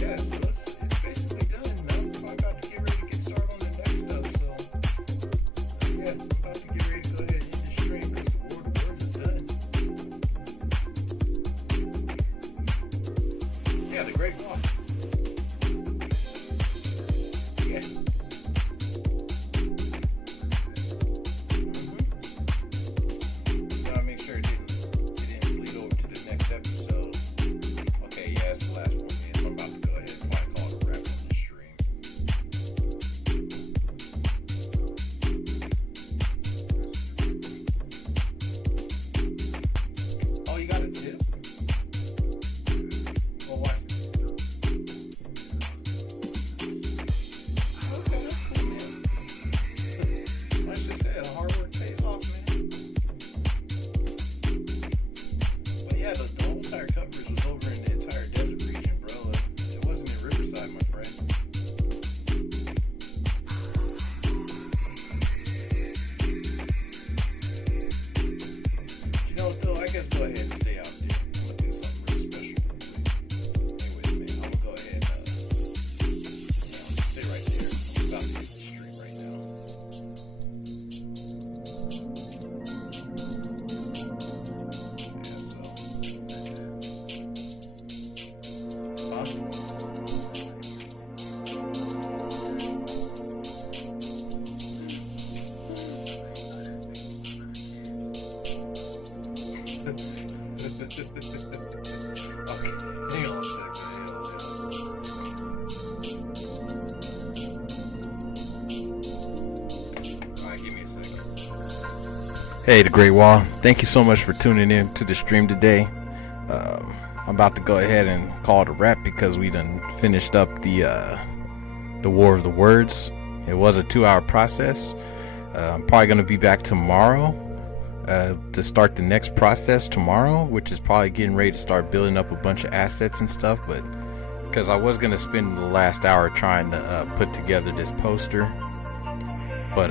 Yeah, so it's basically done. Now I'm about to get ready to get started on the next stuff. So yeah, I'm about to get ready to go ahead and end the stream because the War of the Words is done. Yeah, the Great Wall. Yeah. Just gotta make sure it didn't bleed over to the next episode. Okay, yeah, it's the last one. you got a tip? Well, watch this. Okay, that's cool, man. Like I said, hard work pays off, man. But yeah, the whole entire coverage was over in the entire desert region, bro. It wasn't in Riverside, my friend. You know what, though? I guess go ahead and stay out there. I'm gonna do something real special. Anyways, man, I'm gonna go ahead and just stay right there. I'm about to hit the stream right now. Yeah, so. Huh? Okay, hang on a second. Alright, give me a second. Hey, the Great Wall. Thank you so much for tuning in to the stream today. I'm about to go ahead and call it a wrap because we done finished up the War of the Words. It was a 2-hour process. I'm probably going to be back tomorrow to start the next process tomorrow, which is probably getting ready to start building up a bunch of assets and stuff. But because I was going to spend the last hour trying to put together this poster, but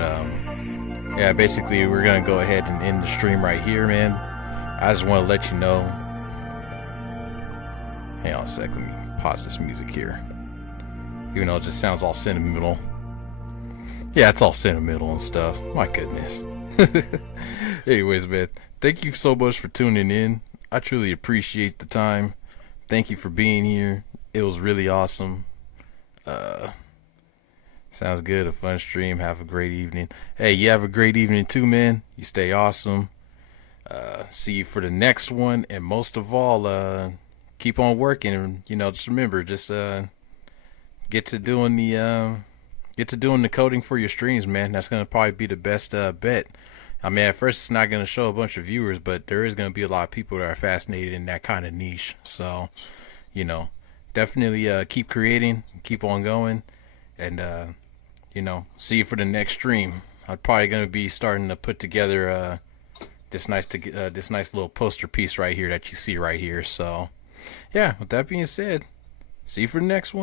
yeah, basically we're going to go ahead and end the stream right here, man. I just want to let you know. Hang on a sec, let me pause this music here, even though it just sounds all sentimental. Yeah, it's all sentimental and stuff. My goodness. Anyways, man, thank you so much for tuning in. I truly appreciate the time. Thank you for being here. It was really awesome. Sounds good. A fun stream. Have a great evening. Hey, you have a great evening too, man. You stay awesome. See you for the next one, and most of all, keep on working. And just remember, just get to doing the coding for your streams, man. That's gonna probably be the best bet. I mean, at first it's not gonna show a bunch of viewers, but there is gonna be a lot of people that are fascinated in that kind of niche. So, definitely keep creating, keep on going, and see you for the next stream. I'm probably gonna be starting to put together this nice little poster piece right here that you see right here. So, yeah. With that being said, see you for the next one.